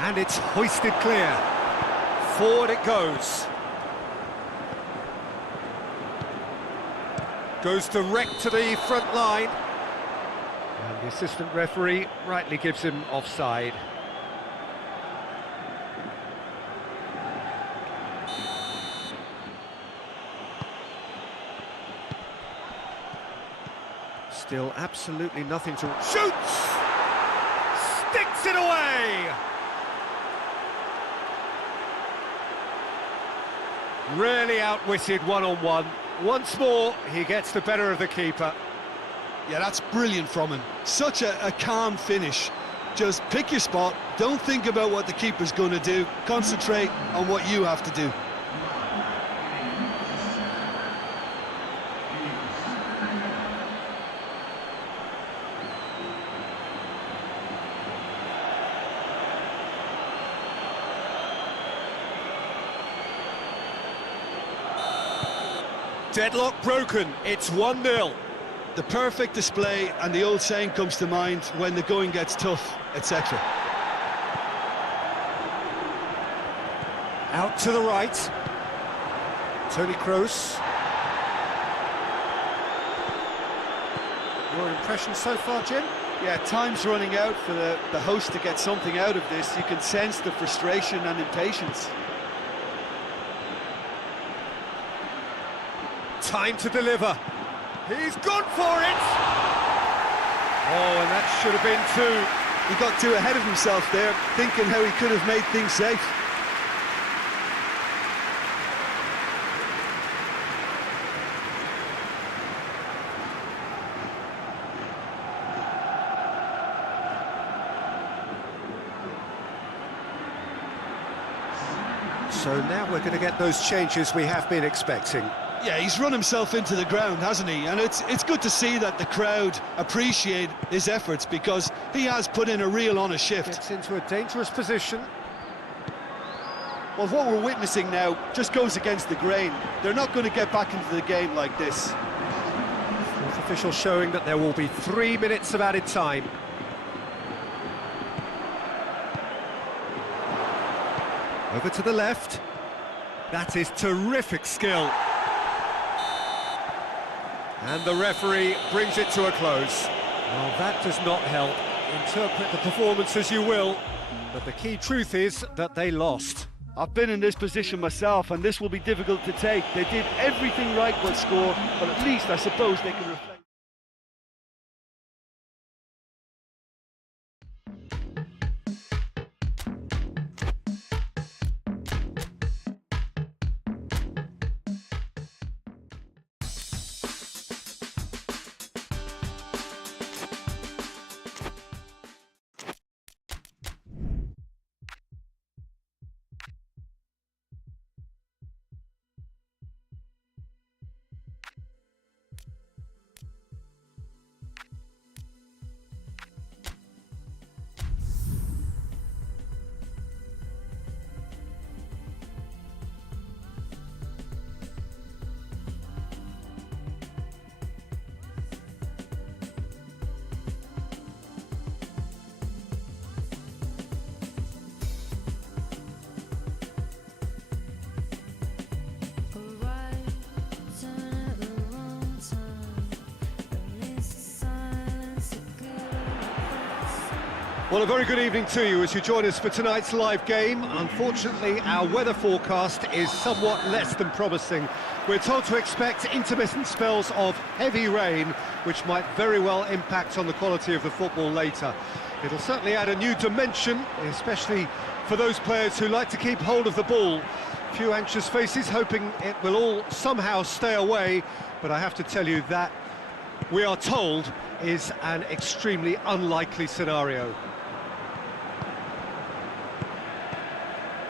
And it's hoisted clear. Forward it goes. Goes direct to the front line. And the assistant referee rightly gives him offside. Still absolutely nothing to... Shoots! Sticks it away! Really outwitted one-on-one. Once more, he gets the better of the keeper. Yeah, that's brilliant from him. Such a calm finish. Just pick your spot, don't think about what the keeper's going to do, concentrate on what you have to do. Deadlock broken, it's 1-0. The perfect display, and the old saying comes to mind, when the going gets tough, etc. Out to the right. Toni Kroos. Your impression so far, Jim? Yeah, time's running out for the host to get something out of this. You can sense the frustration and impatience. Time to deliver. He's gone for it! Oh, and that should have been two. He got too ahead of himself there, thinking how he could have made things safe. So now we're going to get those changes we have been expecting. Yeah, he's run himself into the ground, hasn't he? And it's good to see that the crowd appreciate his efforts, because he has put in a real honest shift. Gets into a dangerous position. Well, what we're witnessing now just goes against the grain. They're not going to get back into the game like this. Fourth official showing that there will be 3 minutes of added time. Over to the left. That is terrific skill. And the referee brings it to a close. Well, that does not help. Interpret the performance as you will, but the key truth is that they lost. I've been in this position myself, and this will be difficult to take. They did everything right but score, but at least I suppose they can reflect. Well, a very good evening to you as you join us for tonight's live game. Unfortunately, our weather forecast is somewhat less than promising. We're told to expect intermittent spells of heavy rain, which might very well impact on the quality of the football later. It'll certainly add a new dimension, especially for those players who like to keep hold of the ball. Few anxious faces hoping it will all somehow stay away, but I have to tell you that we are told is an extremely unlikely scenario.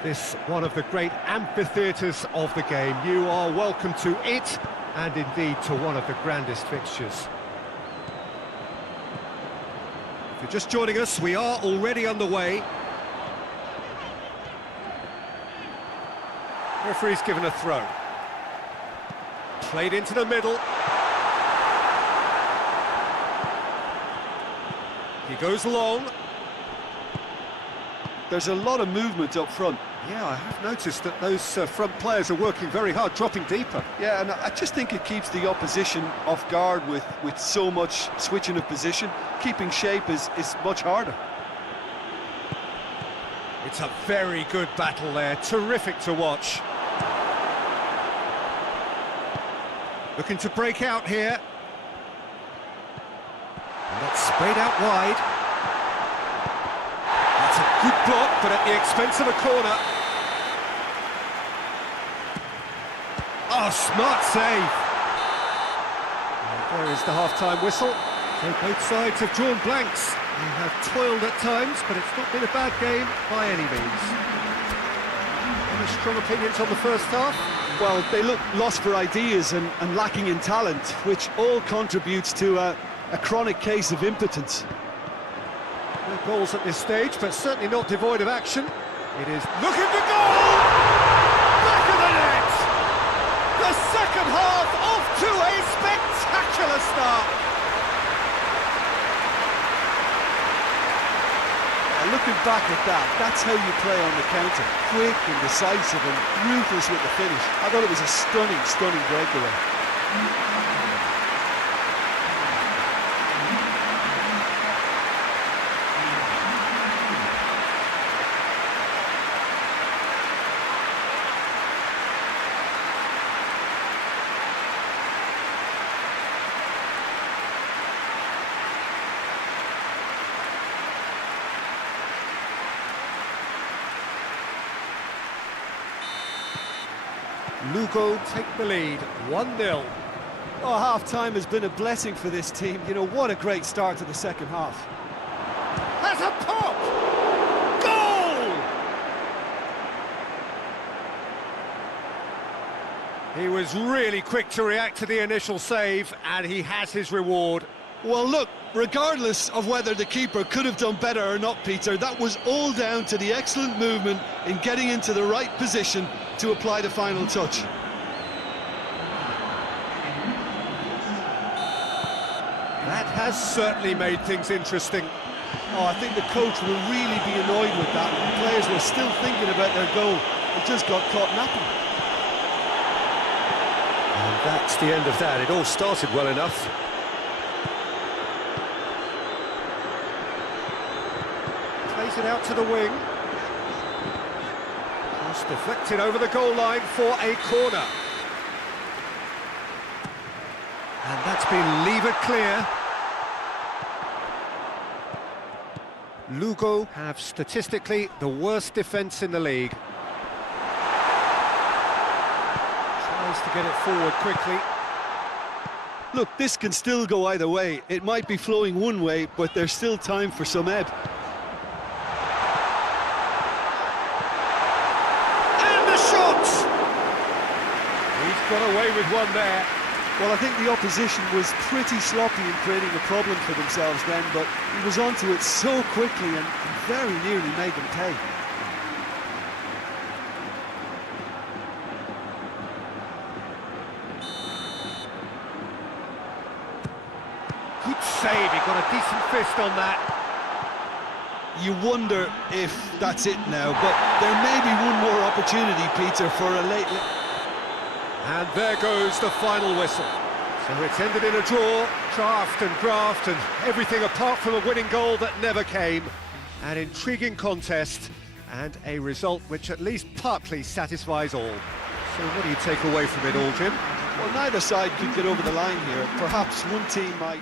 This one of the great amphitheatres of the game. You are welcome to it, and indeed to one of the grandest fixtures. If you're just joining us, we are already underway. Referee's given a throw. Played into the middle. He goes long. There's a lot of movement up front. Yeah, I have noticed that those front players are working very hard, dropping deeper. Yeah, and I just think it keeps the opposition off guard with so much switching of position. Keeping shape is much harder. It's a very good battle there, terrific to watch. Looking to break out here. And that's sprayed out wide. That's a good block, but at the expense of a corner. Oh, smart save. And there is the half-time whistle. So both sides have drawn blanks. They have toiled at times, but it's not been a bad game by any means. Any strong opinions on the first half? Well, they look lost for ideas and lacking in talent, which all contributes to a chronic case of impotence. No goals at this stage, but certainly not devoid of action. It is looking for goal! Back of the net! The second half off to a spectacular start! Looking back at that, that's how you play on the counter. Quick and decisive and ruthless with the finish. I thought it was a stunning breakaway. Lugo take the lead, 1-0. Oh, half-time has been a blessing for this team. You know, what a great start to the second half. Has a pop! Goal! He was really quick to react to the initial save, and he has his reward. Well, look, regardless of whether the keeper could have done better or not, Peter, that was all down to the excellent movement in getting into the right position to apply the final touch. That has certainly made things interesting. Oh, I think the coach will really be annoyed with that. The players were still thinking about their goal and just got caught napping. And that's the end of that. It all started well enough. Plays it out to the wing. Cross deflected over the goal line for a corner. And that's been levered clear. Lugo have statistically the worst defence in the league. Tries to get it forward quickly. Look, this can still go either way. It might be flowing one way, but there's still time for some ebb. And the shot! He's got away with one there. Well, I think the opposition was pretty sloppy in creating a problem for themselves then, but he was onto it so quickly and very nearly made them pay. Good save, he got a decent fist on that. You wonder if that's it now, but there may be one more opportunity, Peter, for a late... And there goes the final whistle. So it's ended in a draw, draft and graft and everything apart from a winning goal that never came. An intriguing contest and a result which at least partly satisfies all. So what do you take away from it all, Jim? Well, neither side could get over the line here. Perhaps one team might...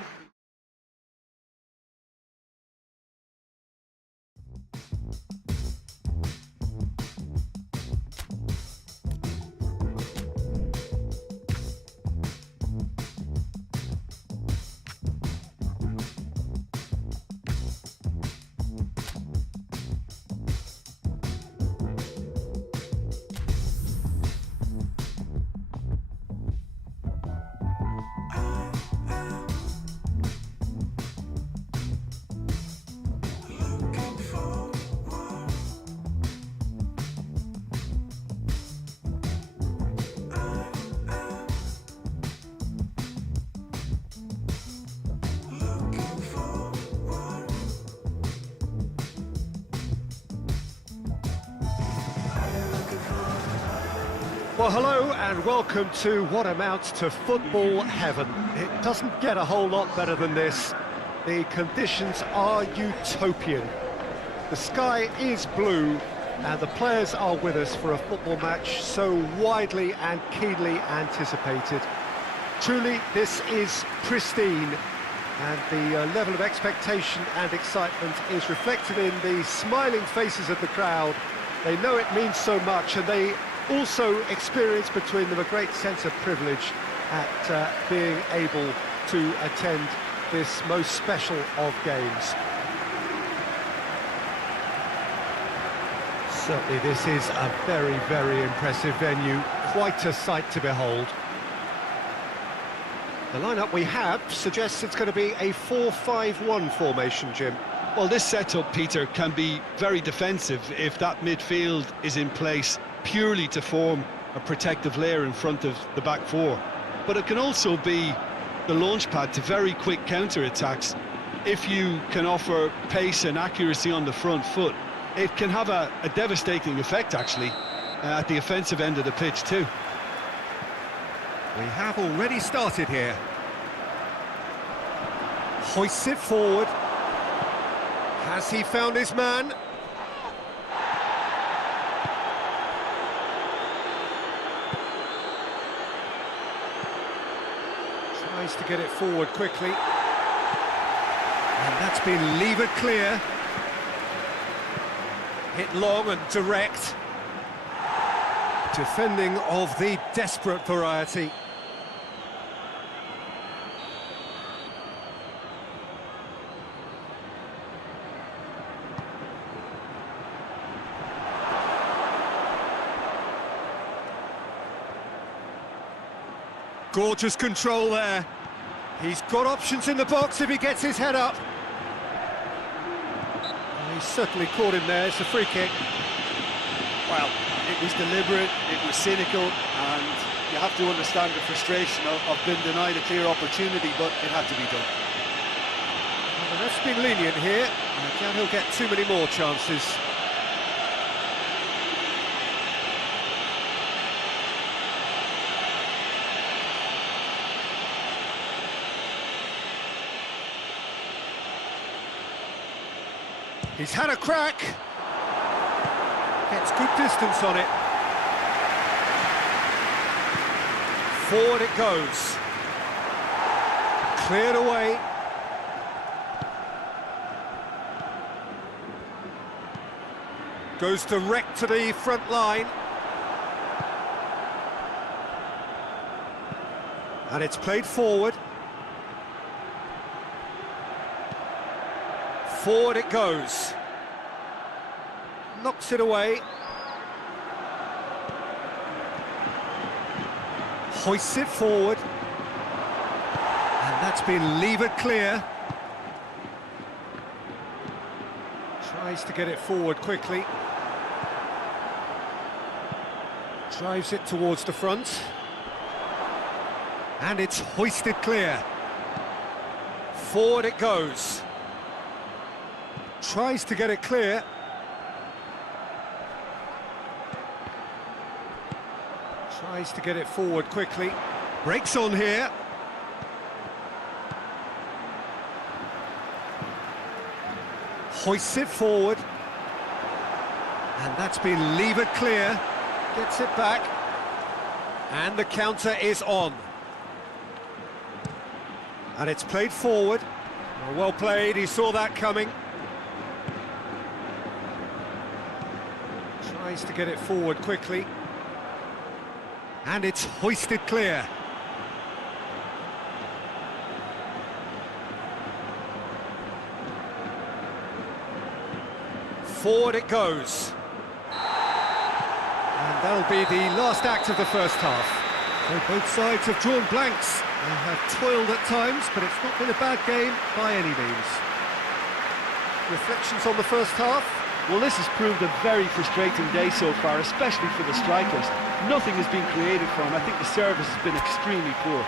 Well, hello and welcome to what amounts to football heaven. It doesn't get a whole lot better than this. The conditions are utopian. The sky is blue and the players are with us for a football match so widely and keenly anticipated. Truly, this is pristine, and the level of expectation and excitement is reflected in the smiling faces of the crowd. They know it means so much, and they also experience between them a great sense of privilege at being able to attend this most special of games. Certainly this is a very, very impressive venue, quite a sight to behold. The lineup we have suggests it's going to be a 4-5-1 formation, Jim. Well, this setup, Peter, can be very defensive if that midfield is in place purely to form a protective layer in front of the back four. But it can also be the launch pad to very quick counter-attacks. If you can offer pace and accuracy on the front foot, it can have a devastating effect, actually, at the offensive end of the pitch too. We have already started here. Hoists it forward. Has he found his man? Tries to get it forward quickly. And that's been levered clear. Hit long and direct. Defending of the desperate variety. Gorgeous control there. He's got options in the box if he gets his head up. He's certainly caught him there. It's a free kick. Well, it was deliberate, it was cynical, and you have to understand the frustration of being denied a clear opportunity, but it had to be done. Well, the ref's been lenient here. I doubt he'll get too many more chances. He's had a crack. Gets good distance on it. Forward it goes. Cleared away. Goes direct to the front line. And it's played forward. Forward it goes. Knocks it away. Hoists it forward. And that's been levered clear. Tries to get it forward quickly. Drives it towards the front. And it's hoisted clear. Forward it goes. Tries to get it clear. Tries to get it forward quickly. Breaks on here. Hoists it forward. And that's been levered clear. Gets it back. And the counter is on. And it's played forward. Well played, he saw that coming. Tries to get it forward quickly. And it's hoisted clear. Forward it goes. And that'll be the last act of the first half. So both sides have drawn blanks. They have toiled at times, but it's not been a bad game by any means. Reflections on the first half? Well, this has proved a very frustrating day so far, especially for the strikers. Nothing has been created for them. I think the service has been extremely poor.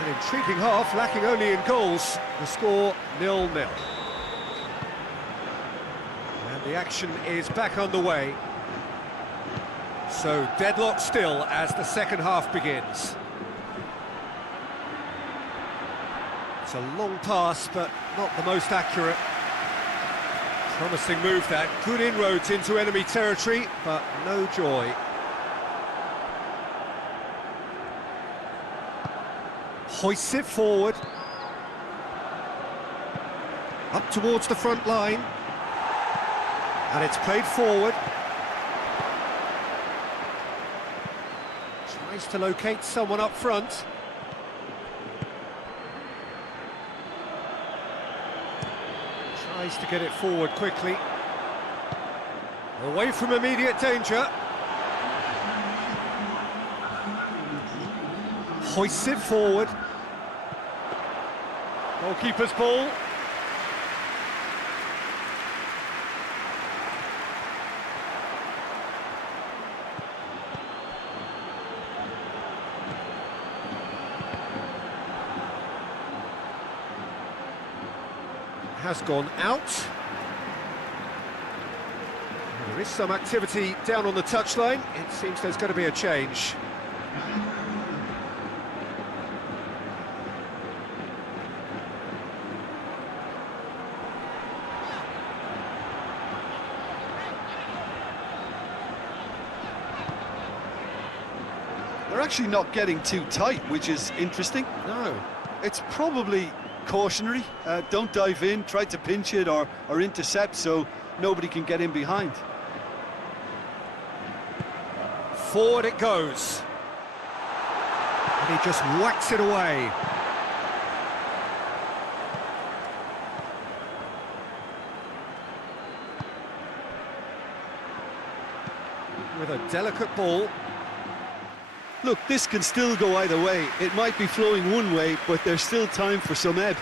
An intriguing half, lacking only in goals. The score 0-0. And the action is back underway. So deadlock still as the second half begins. It's a long pass, but not the most accurate. Promising move that. Good inroads into enemy territory, but no joy. Hoists it forward. Up towards the front line. And it's played forward. Tries to locate someone up front. Tries to get it forward quickly. Away from immediate danger. Hoists it forward. Goalkeeper's ball. Has gone out. There is some activity down on the touchline. It seems there's going to be a change. They're actually not getting too tight, which is interesting. No. It's probably cautionary. Don't dive in, try to pinch it or intercept so nobody can get in behind. Forward it goes. And he just whacks it away. With a delicate ball. Look, this can still go either way. It might be flowing one way, but there's still time for some ebb.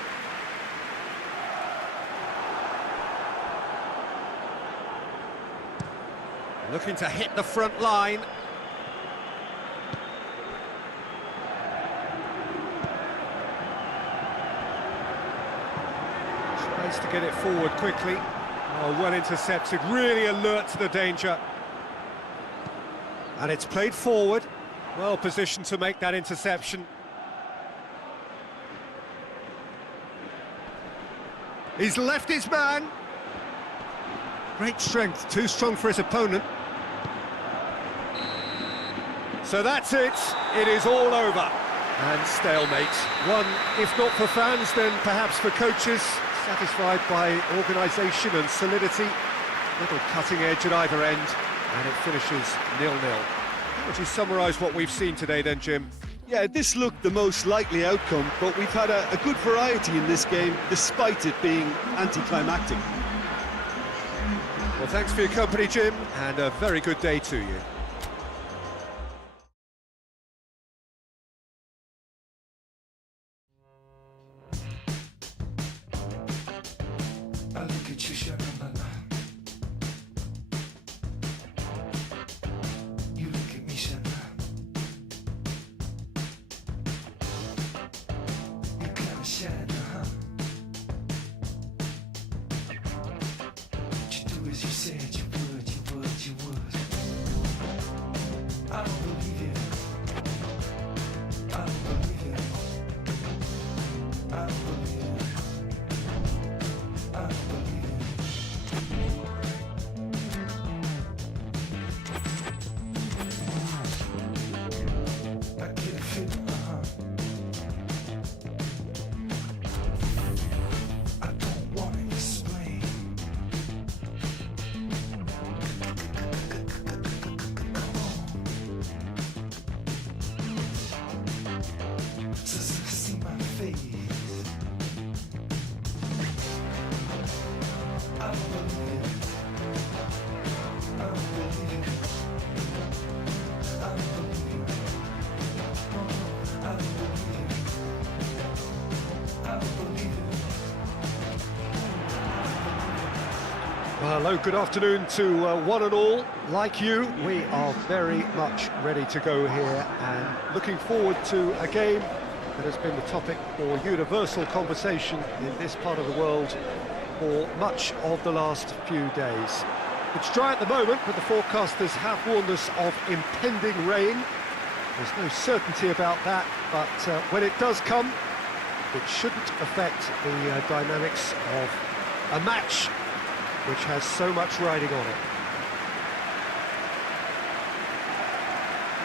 Looking to hit the front line. Tries to get it forward quickly. Oh, well intercepted, really alert to the danger. And it's played forward. Well positioned to make that interception. He's left his man. Great strength, too strong for his opponent. So that's it. It is all over. And stalemate. One, if not for fans, then perhaps for coaches, satisfied by organisation and solidity. Little cutting edge at either end, and it finishes 0-0. Would you summarise what we've seen today then, Jim? Yeah, this looked the most likely outcome, but we've had a good variety in this game, despite it being anticlimactic. Well, thanks for your company, Jim, and a very good day to you. I look at you, sha-la-la-la. You look at me, sha-la. You kinda shy now, huh? What you do as you said you would, you would, you would. I don't believe you. I don't believe you. I don't believe you. I don't believe you. Well, hello, good afternoon to one and all. Like you, we are very much ready to go here and looking forward to a game that has been the topic for universal conversation in this part of the world for much of the last few days. It's dry at the moment, but the forecasters have warned us of impending rain. There's no certainty about that, but when it does come, it shouldn't affect the dynamics of a match which has so much riding on it.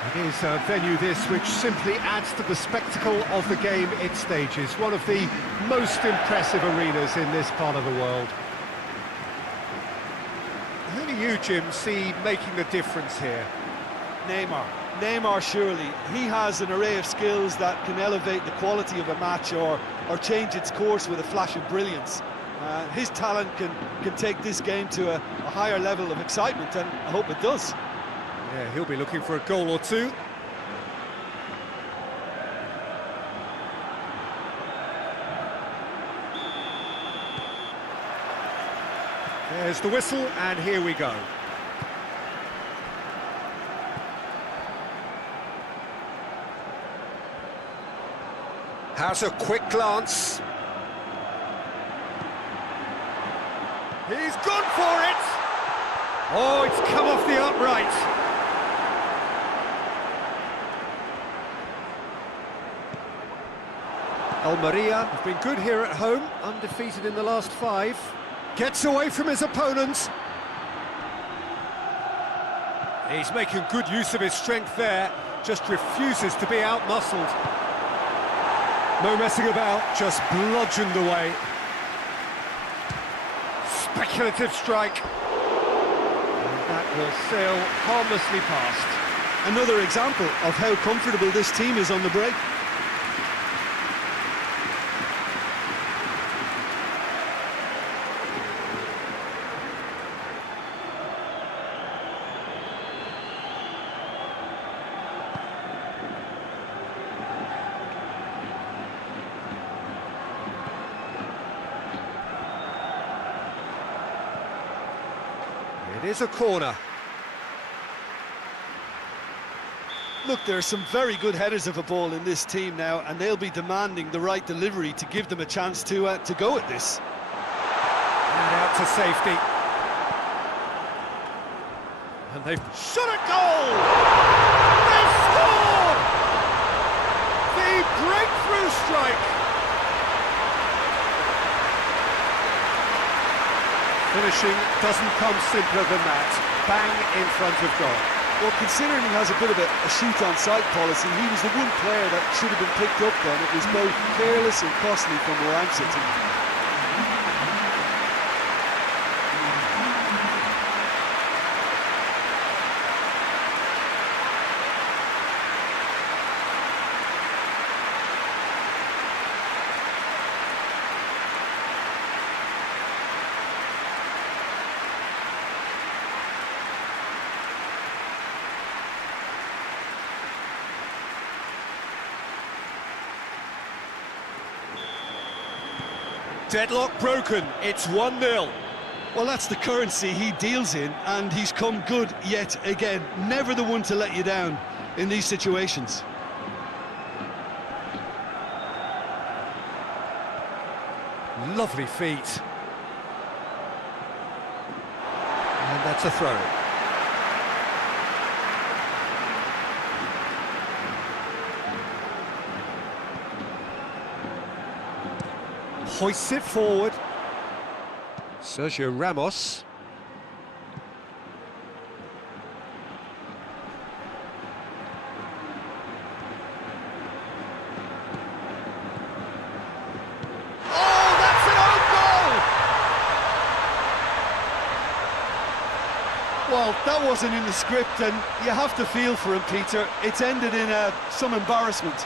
It is a venue this which simply adds to the spectacle of the game it stages, one of the most impressive arenas in this part of the world. Who do you, Jim, see making the difference here? Neymar, surely. He has an array of skills that can elevate the quality of a match or change its course with a flash of brilliance. His talent can take this game to a higher level of excitement, and I hope it does. Yeah, he'll be looking for a goal or two. There's the whistle, and here we go. Has a quick glance. He's gone for it! Oh, it's come off the upright. Almeria have been good here at home, undefeated in the last 5. Gets away from his opponents. He's making good use of his strength there, just refuses to be out-muscled. No messing about, just bludgeoned away. Speculative strike. And that will sail harmlessly past. Another example of how comfortable this team is on the break. It is a corner. Look, there are some very good headers of a ball in this team now, and they'll be demanding the right delivery to give them a chance to go at this. And out to safety. And they've shot a goal! They've scored! The breakthrough strike! Finishing doesn't come simpler than that. Bang in front of goal. Well, considering he has a bit of a shoot-on-sight policy, he was the one player that should have been picked up then. It was both careless and costly from where I'm sitting. Deadlock broken, it's 1-0. Well, that's the currency he deals in, and he's come good yet again. Never the one to let you down in these situations. Lovely feet. And that's a throw. Hoists it forward. Sergio Ramos. Oh, that's an own goal! Well, that wasn't in the script, and you have to feel for him, Peter. It's ended in some embarrassment.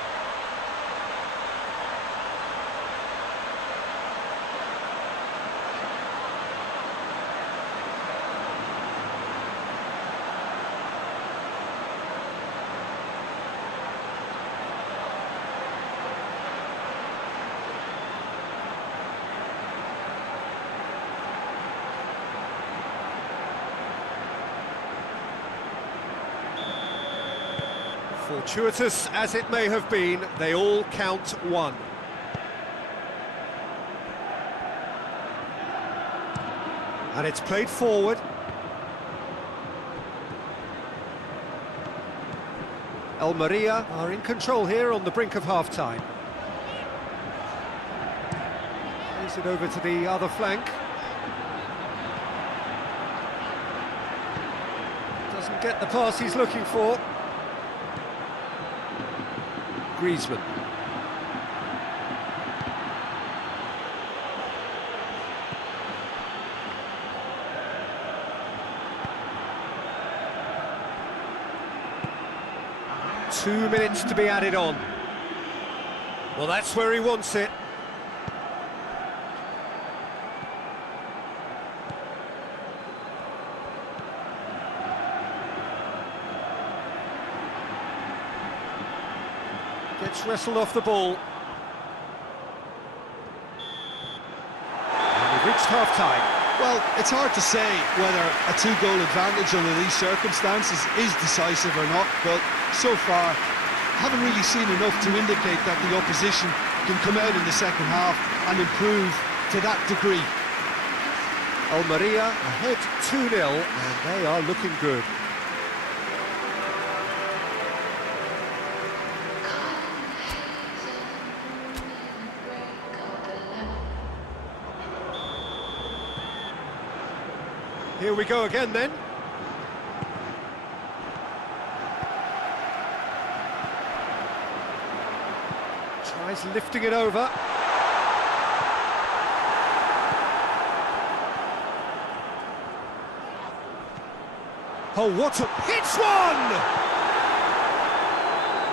Fortuitous as it may have been, they all count one. And it's played forward. Almeria are in control here on the brink of half-time. Plays it over to the other flank. Doesn't get the pass he's looking for. Griezmann. Two minutes to be added on. Well, that's where he wants it. Gets wrestled off the ball. And we've reached half-time. Well, it's hard to say whether a two-goal advantage under these circumstances is decisive or not, but so far, haven't really seen enough to indicate that the opposition can come out in the second half and improve to that degree. Almeria ahead 2-0, and they are looking good. Here we go again then. Tries lifting it over. Oh, what a... Hits one!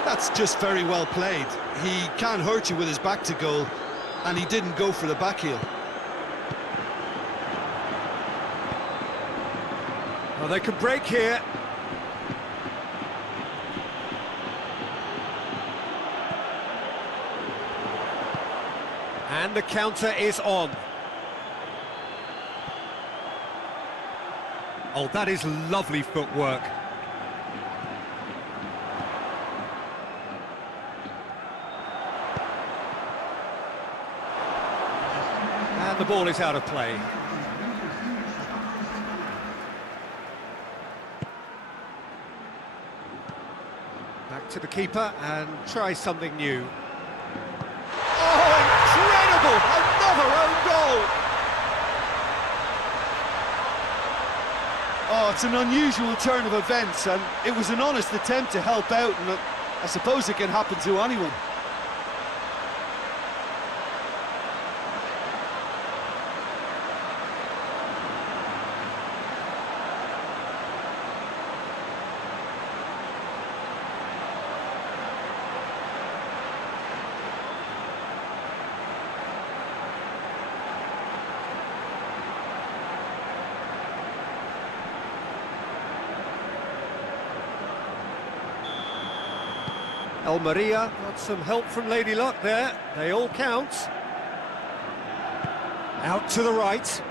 That's just very well played. He can hurt you with his back to goal, and he didn't go for the back heel. Well, they could break here. And the counter is on. Oh, that is lovely footwork. And the ball is out of play. Back to the keeper and try something new. Oh, incredible! Another own goal! Oh, it's an unusual turn of events, and it was an honest attempt to help out, and I suppose it can happen to anyone. Almeria got some help from Lady Luck there. They all count. Out to the right.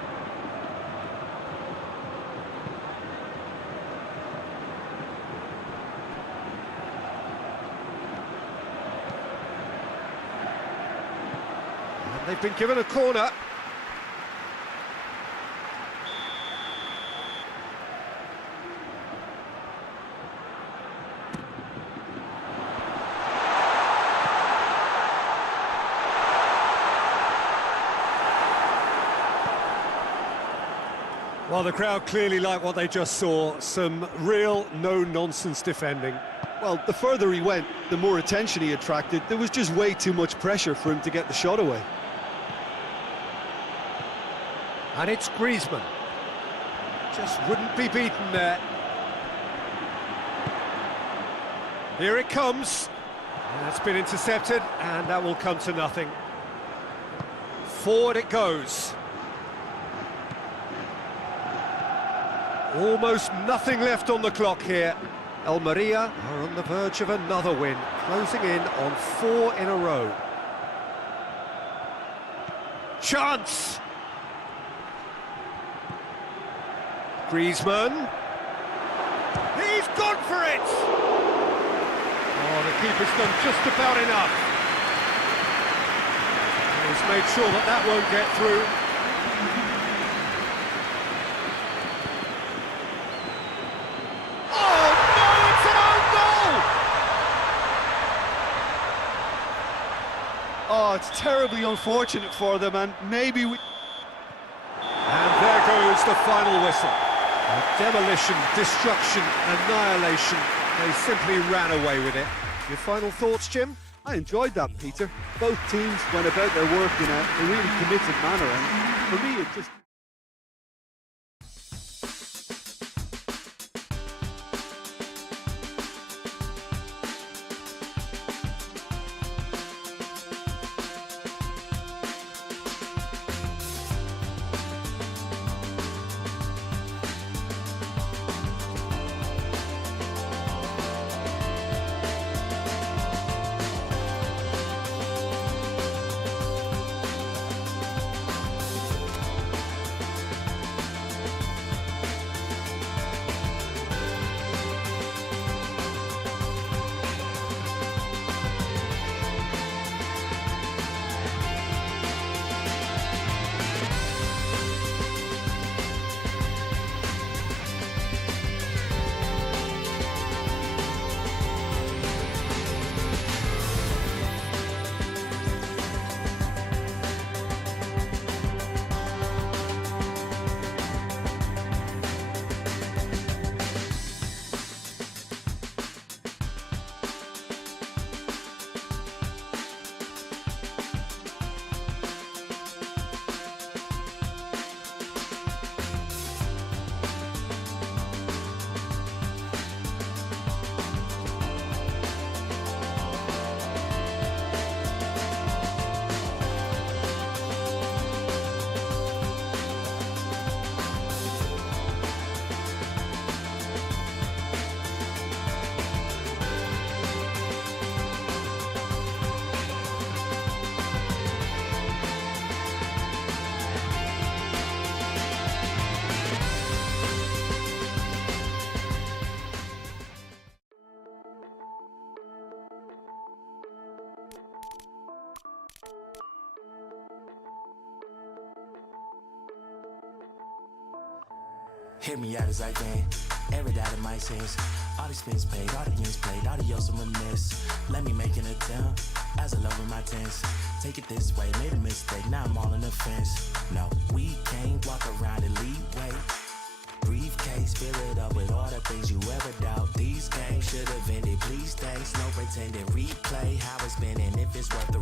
And they've been given a corner. Well, the crowd clearly like what they just saw. Some real no-nonsense defending. Well, the further he went, the more attention he attracted. There was just way too much pressure for him to get the shot away. And it's Griezmann. Just wouldn't be beaten there. Here it comes. That's been intercepted, and that will come to nothing. Forward it goes. Almost nothing left on the clock here. Almeria are on the verge of another win, closing in on 4 in a row. Chance! Griezmann. He's gone for it! Oh, the keeper's done just about enough. And he's made sure that that won't get through. Oh, no, it's an own goal! Oh, it's terribly unfortunate for them, and maybe we... And there goes the final whistle. Demolition, destruction, annihilation. They simply ran away with it. Your final thoughts, Jim? I enjoyed that, Peter. Both teams went about their work in a really committed manner, and for me it just... Hear me out as I can. Every doubt in my sense. All these spins paid, all the games played, all the yells and remiss. Let me make an attempt as I love in my tense. Take it this way, made a mistake, now I'm all in the fence. No, we can't walk around and lead way. Briefcase, fill it up with all the things you ever doubt. These games should have ended, please thanks. No pretending, replay how it's been and if it's worth the